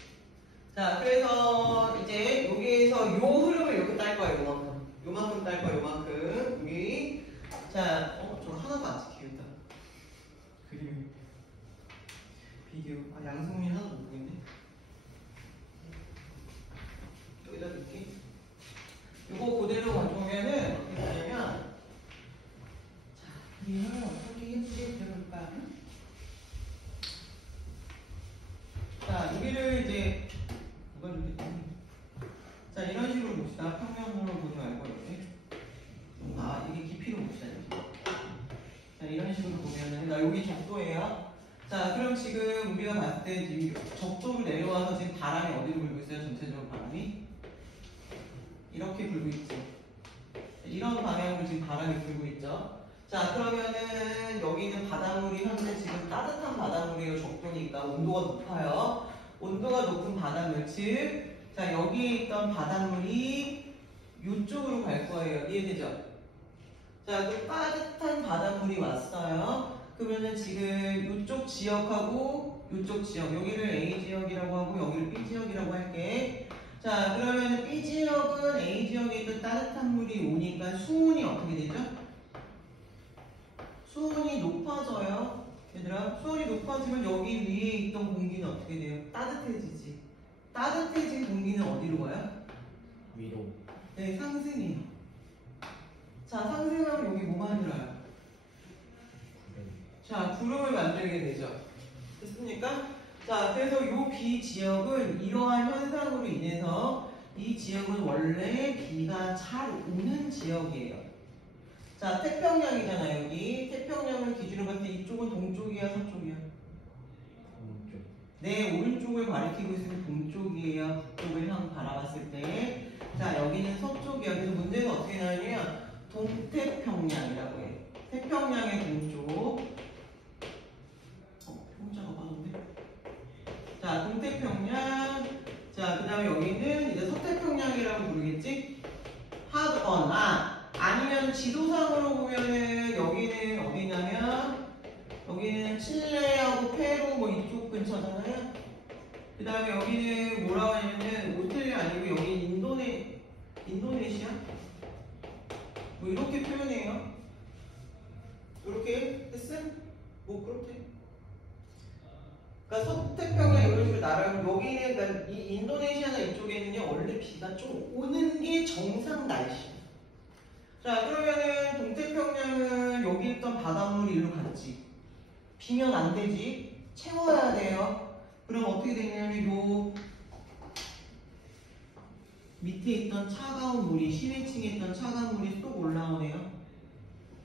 자, 그래서 이제 여기에서 요 흐름을 이렇게 딸 거예요. 요만큼. 요만큼 딸 거예요. 요만큼. 여기. 자, 저 하나도 안 찍히겠다. 그림. 비디오. 아, 양승민이 하나도 못 보겠네. 여기다 넣을게. 요거 그대로 가져오면은 어떻게 되냐면, 자, 그림을 어떻게 예쁘게 그려볼까? 자, 여기를 이제 누가 주겠지? 자, 이런 식으로 봅시다. 평면으로 보지 말고 이렇게. 아, 이게 깊이로 봅시다. 이렇게. 자, 이런 식으로 보면은 나 여기 적도예요. 자, 그럼 지금 우리가 봤을 때 이 적도로 내려와서 지금 바람이 어디로 불고 있어요? 전체적으로 바람이 이렇게 불고 있죠. 이런 방향으로 지금 바람이 불고 있죠. 자, 그러면은 여기는 바닷물이 현재 지금 따뜻한 바닷물이에요. 적도니까 온도가 높아요. 온도가 높은 바닷물 즉, 자, 여기에 있던 바닷물이 이쪽으로 갈 거예요. 이해되죠? 자, 그 따뜻한 바닷물이 왔어요. 그러면은 지금 이쪽 지역하고 이쪽 지역, 여기를 A 지역이라고 하고 여기를 B 지역이라고 할게. 자, 그러면 B 지역은 A 지역에 있던 따뜻한 물이 오니까 수온이 어떻게 되죠? 수온이 높아져요. 얘들아, 수온이 높아지면 여기 위에 있던 공기는 어떻게 돼요? 따뜻해지지. 따뜻해진 공기는 어디로 가요? 위로. 네, 상승이요. 자, 상승하면 여기 뭐 만들어요? 자, 구름을 만들게 되죠. 됐습니까? 자, 그래서 이 B 지역은 이러한 현상으로 인해서 이 지역은 원래 비가 잘 오는 지역이에요. 자, 태평양이잖아요, 여기. 태평양을 기준으로 봤을 때 이쪽은 동쪽이야, 서쪽이야? 오른쪽. 네, 오른쪽을 가리키고 있으면 동쪽이에요. 북쪽을 향 바라봤을 때. 자, 여기는 서쪽이야. 그래서 문제는 어떻게 나오냐면 동태평양이라고 해. 태평양의 동쪽. 평자가 빠졌네. 자, 동태평양. 자, 그 다음에 여기는 이제 서태평양이라고 부르겠지? 하드건. 아니면 지도상으로 보면은 여기는 어디냐면 여기는 칠레하고 페루 뭐 이쪽 근처잖아요. 그 다음에 여기는 뭐라고 하냐면은 오스트레일리아 아니고 여기 인도네시아? 뭐 이렇게 표현해요. 이렇게 했음? 뭐 그렇게. 그러니까 서태평양 이런 식으로 나라고 여기는 그러니까 이 인도네시아나 이쪽에는요 원래 비가 좀 오는 게 정상 날씨. 자, 그러면은 동태평양은 여기 있던 바닷물이 일로 갔지. 비면 안 되지. 채워야 돼요. 그럼 어떻게 되냐면 요 밑에 있던 차가운 물이 시내층에 있던 차가운 물이 쏙 올라오네요.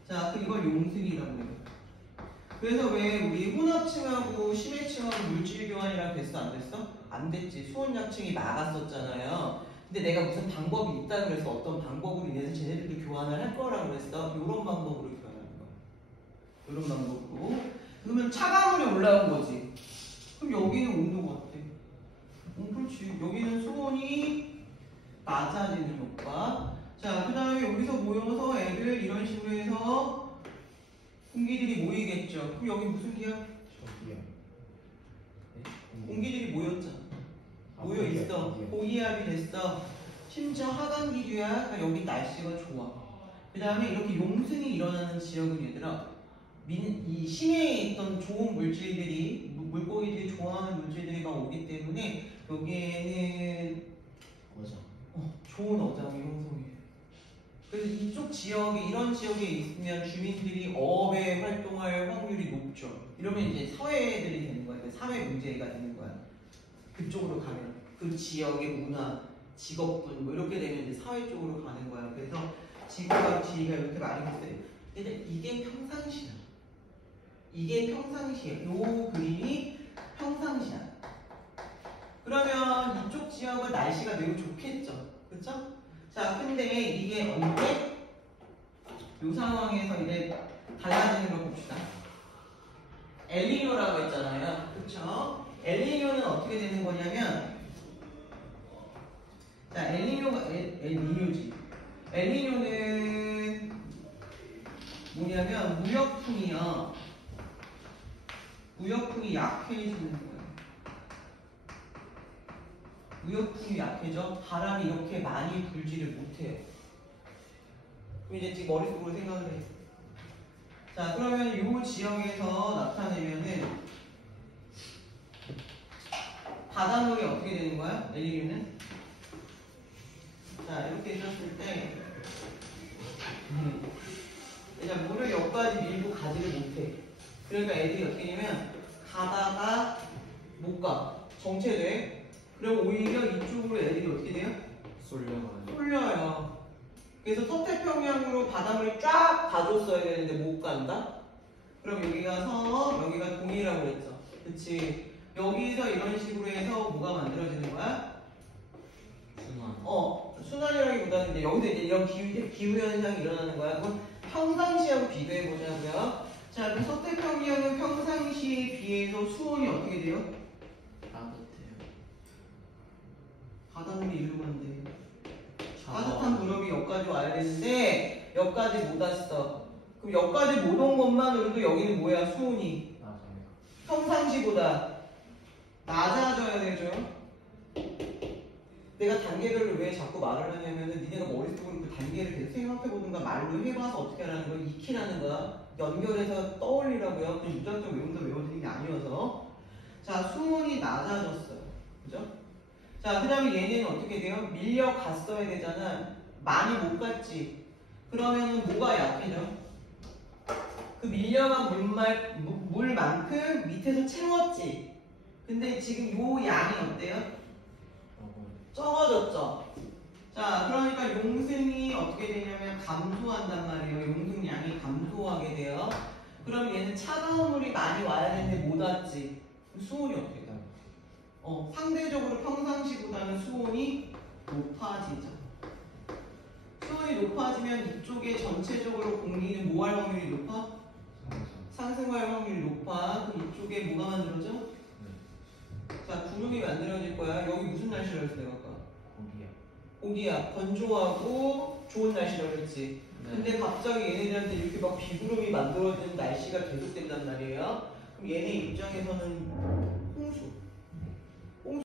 자, 이걸 용승이라고 해요. 그래서 왜 우리 혼합층하고 심해층하고 물질 교환이랑 됐어 안 됐어? 안 됐지. 수온약층이 막았었잖아요. 근데 내가 무슨 방법이 있다 그래서 어떤 방법으로 인해서 쟤네들도 교환을 할 거라고 그랬어. 이런 방법으로 교환하는 거야. 이런 방법으로. 그러면 차가운 물이 올라온 거지. 그럼 여기는 온도가 어때? 그렇지. 여기는 수온이 낮아지는 효과. 자, 그 다음에 여기서 모여서 애를 이런 식으로 해서 공기들이 모이겠죠. 그럼 여기 무슨 기압? 저기요. 공기들이 모였잖아. 모여 있어. 고기압. 고기압이 됐어. 심지어 하강기류야. 그러니까 여기 날씨가 좋아. 그 다음에 이렇게 용승이 일어나는 지역은 얘들아, 이 심해에 있던 좋은 물질들이, 물고기들이 좋아하는 물질들이 막 오기 때문에 여기에는 어장. 좋은 어장이 형성해요. 그래서 이쪽 지역에, 이런 지역에 있으면 주민들이 어업에 활동할 확률이 높죠. 이러면 이제 사회들이 되는 거야. 사회 문제가 되는 거야. 그쪽으로 가면 그 지역의 문화, 직업군 뭐 이렇게 되면 이제 사회 쪽으로 가는 거야. 그래서 지구와 지리가 이렇게 많이 있어요. 근데 이게 평상시야. 이게 평상시야. 요 그림이 평상시야. 그러면 이쪽 지역은 날씨가 매우 좋겠죠. 그렇죠? 자, 근데 이게 언제? 요 상황에서 이제 달라지는 걸 봅시다. 엘니뇨라고 했잖아요. 그렇죠? 엘니뇨는 어떻게 되는 거냐면, 자, 엘니뇨가 엘니뇨지. 엘니뇨는 뭐냐면 무역풍이요. 무역풍이 약해지는 거예요. 무역풍이 약해져. 바람이 이렇게 많이 불지를 못해요. 그럼 이제 지금 머릿속으로 생각을 해. 자, 그러면 이 지역에서 나타내면은 바닷물이 어떻게 되는 거야? 엘니뇨는? 자, 이렇게 있었을 때 일단 물을 여기까지 밀고 가지를 못해. 그러니까 애들이 어떻게 되냐면 가다가 못 가. 정체돼. 그럼 오히려 이쪽으로 애들이 어떻게 돼요? 쏠려가지고. 쏠려요. 그래서 서태평양으로 바닷물이 쫙 가줬어야 되는데 못 간다? 그럼 여기가 서, 여기가 동이라고 그랬죠. 그치? 여기서 이런 식으로 해서 뭐가 만들어지는 거야? 순환. 순환이라기보다는 이제 여기서 이제 이런 기후현상이 일어나는 거야. 그건 평상시하고 비교해보자고요. 자, 그럼 서태평양은 평상시에 비해서 수온이 어떻게 돼요? 따뜻해요. 바닷물이 이리로 간대. 차가워. 따뜻한 무렵이 여기까지 와야 되는데 여기까지 못 왔어. 그럼 여기까지 못 온 것만으로도 여기는 뭐야? 수온이 맞아요. 평상시보다 낮아져야 되죠. 내가 단계별로 왜 자꾸 말을 하냐면은 니네가 머릿속으로 그 단계를 계속 생각해보든가 말로 해봐서 어떻게 하라는 거야? 익히라는 거야. 연결해서 떠올리라고요. 그냥 무작정 외운다 외워지는 게 아니어서. 자, 수온이 낮아졌어요. 그죠? 자, 그 다음에 얘네는 어떻게 돼요? 밀려갔어야 되잖아. 많이 못 갔지. 그러면은 뭐가 약해져? 그 밀려간 물만큼 밑에서 채웠지. 근데 지금 요 양이 어때요? 적어졌죠. 자, 그러니까 용승이 어떻게 되냐면 감소한단 말이에요. 용승량이 감소하게 돼요. 그럼 얘는 차가운 물이 많이 와야 되는데 못 왔지. 그럼 수온이 어떻게 돼요? 상대적으로 평상시보다는 수온이 높아지죠. 수온이 높아지면 이쪽에 전체적으로 공기는 뭐 할 확률이 높아? 상승할 확률이 높아. 그럼 이쪽에 뭐가 만들어져? 자, 구름이 만들어질 거야. 여기 무슨 날씨라고 했어, 내가 아까? 고기야. 공기야. 건조하고 좋은 날씨라고 그랬지. 네. 근데 갑자기 얘네들한테 이렇게 막 비구름이 만들어지는 날씨가 계속된단 말이에요. 그럼 얘네 입장에서는 홍수.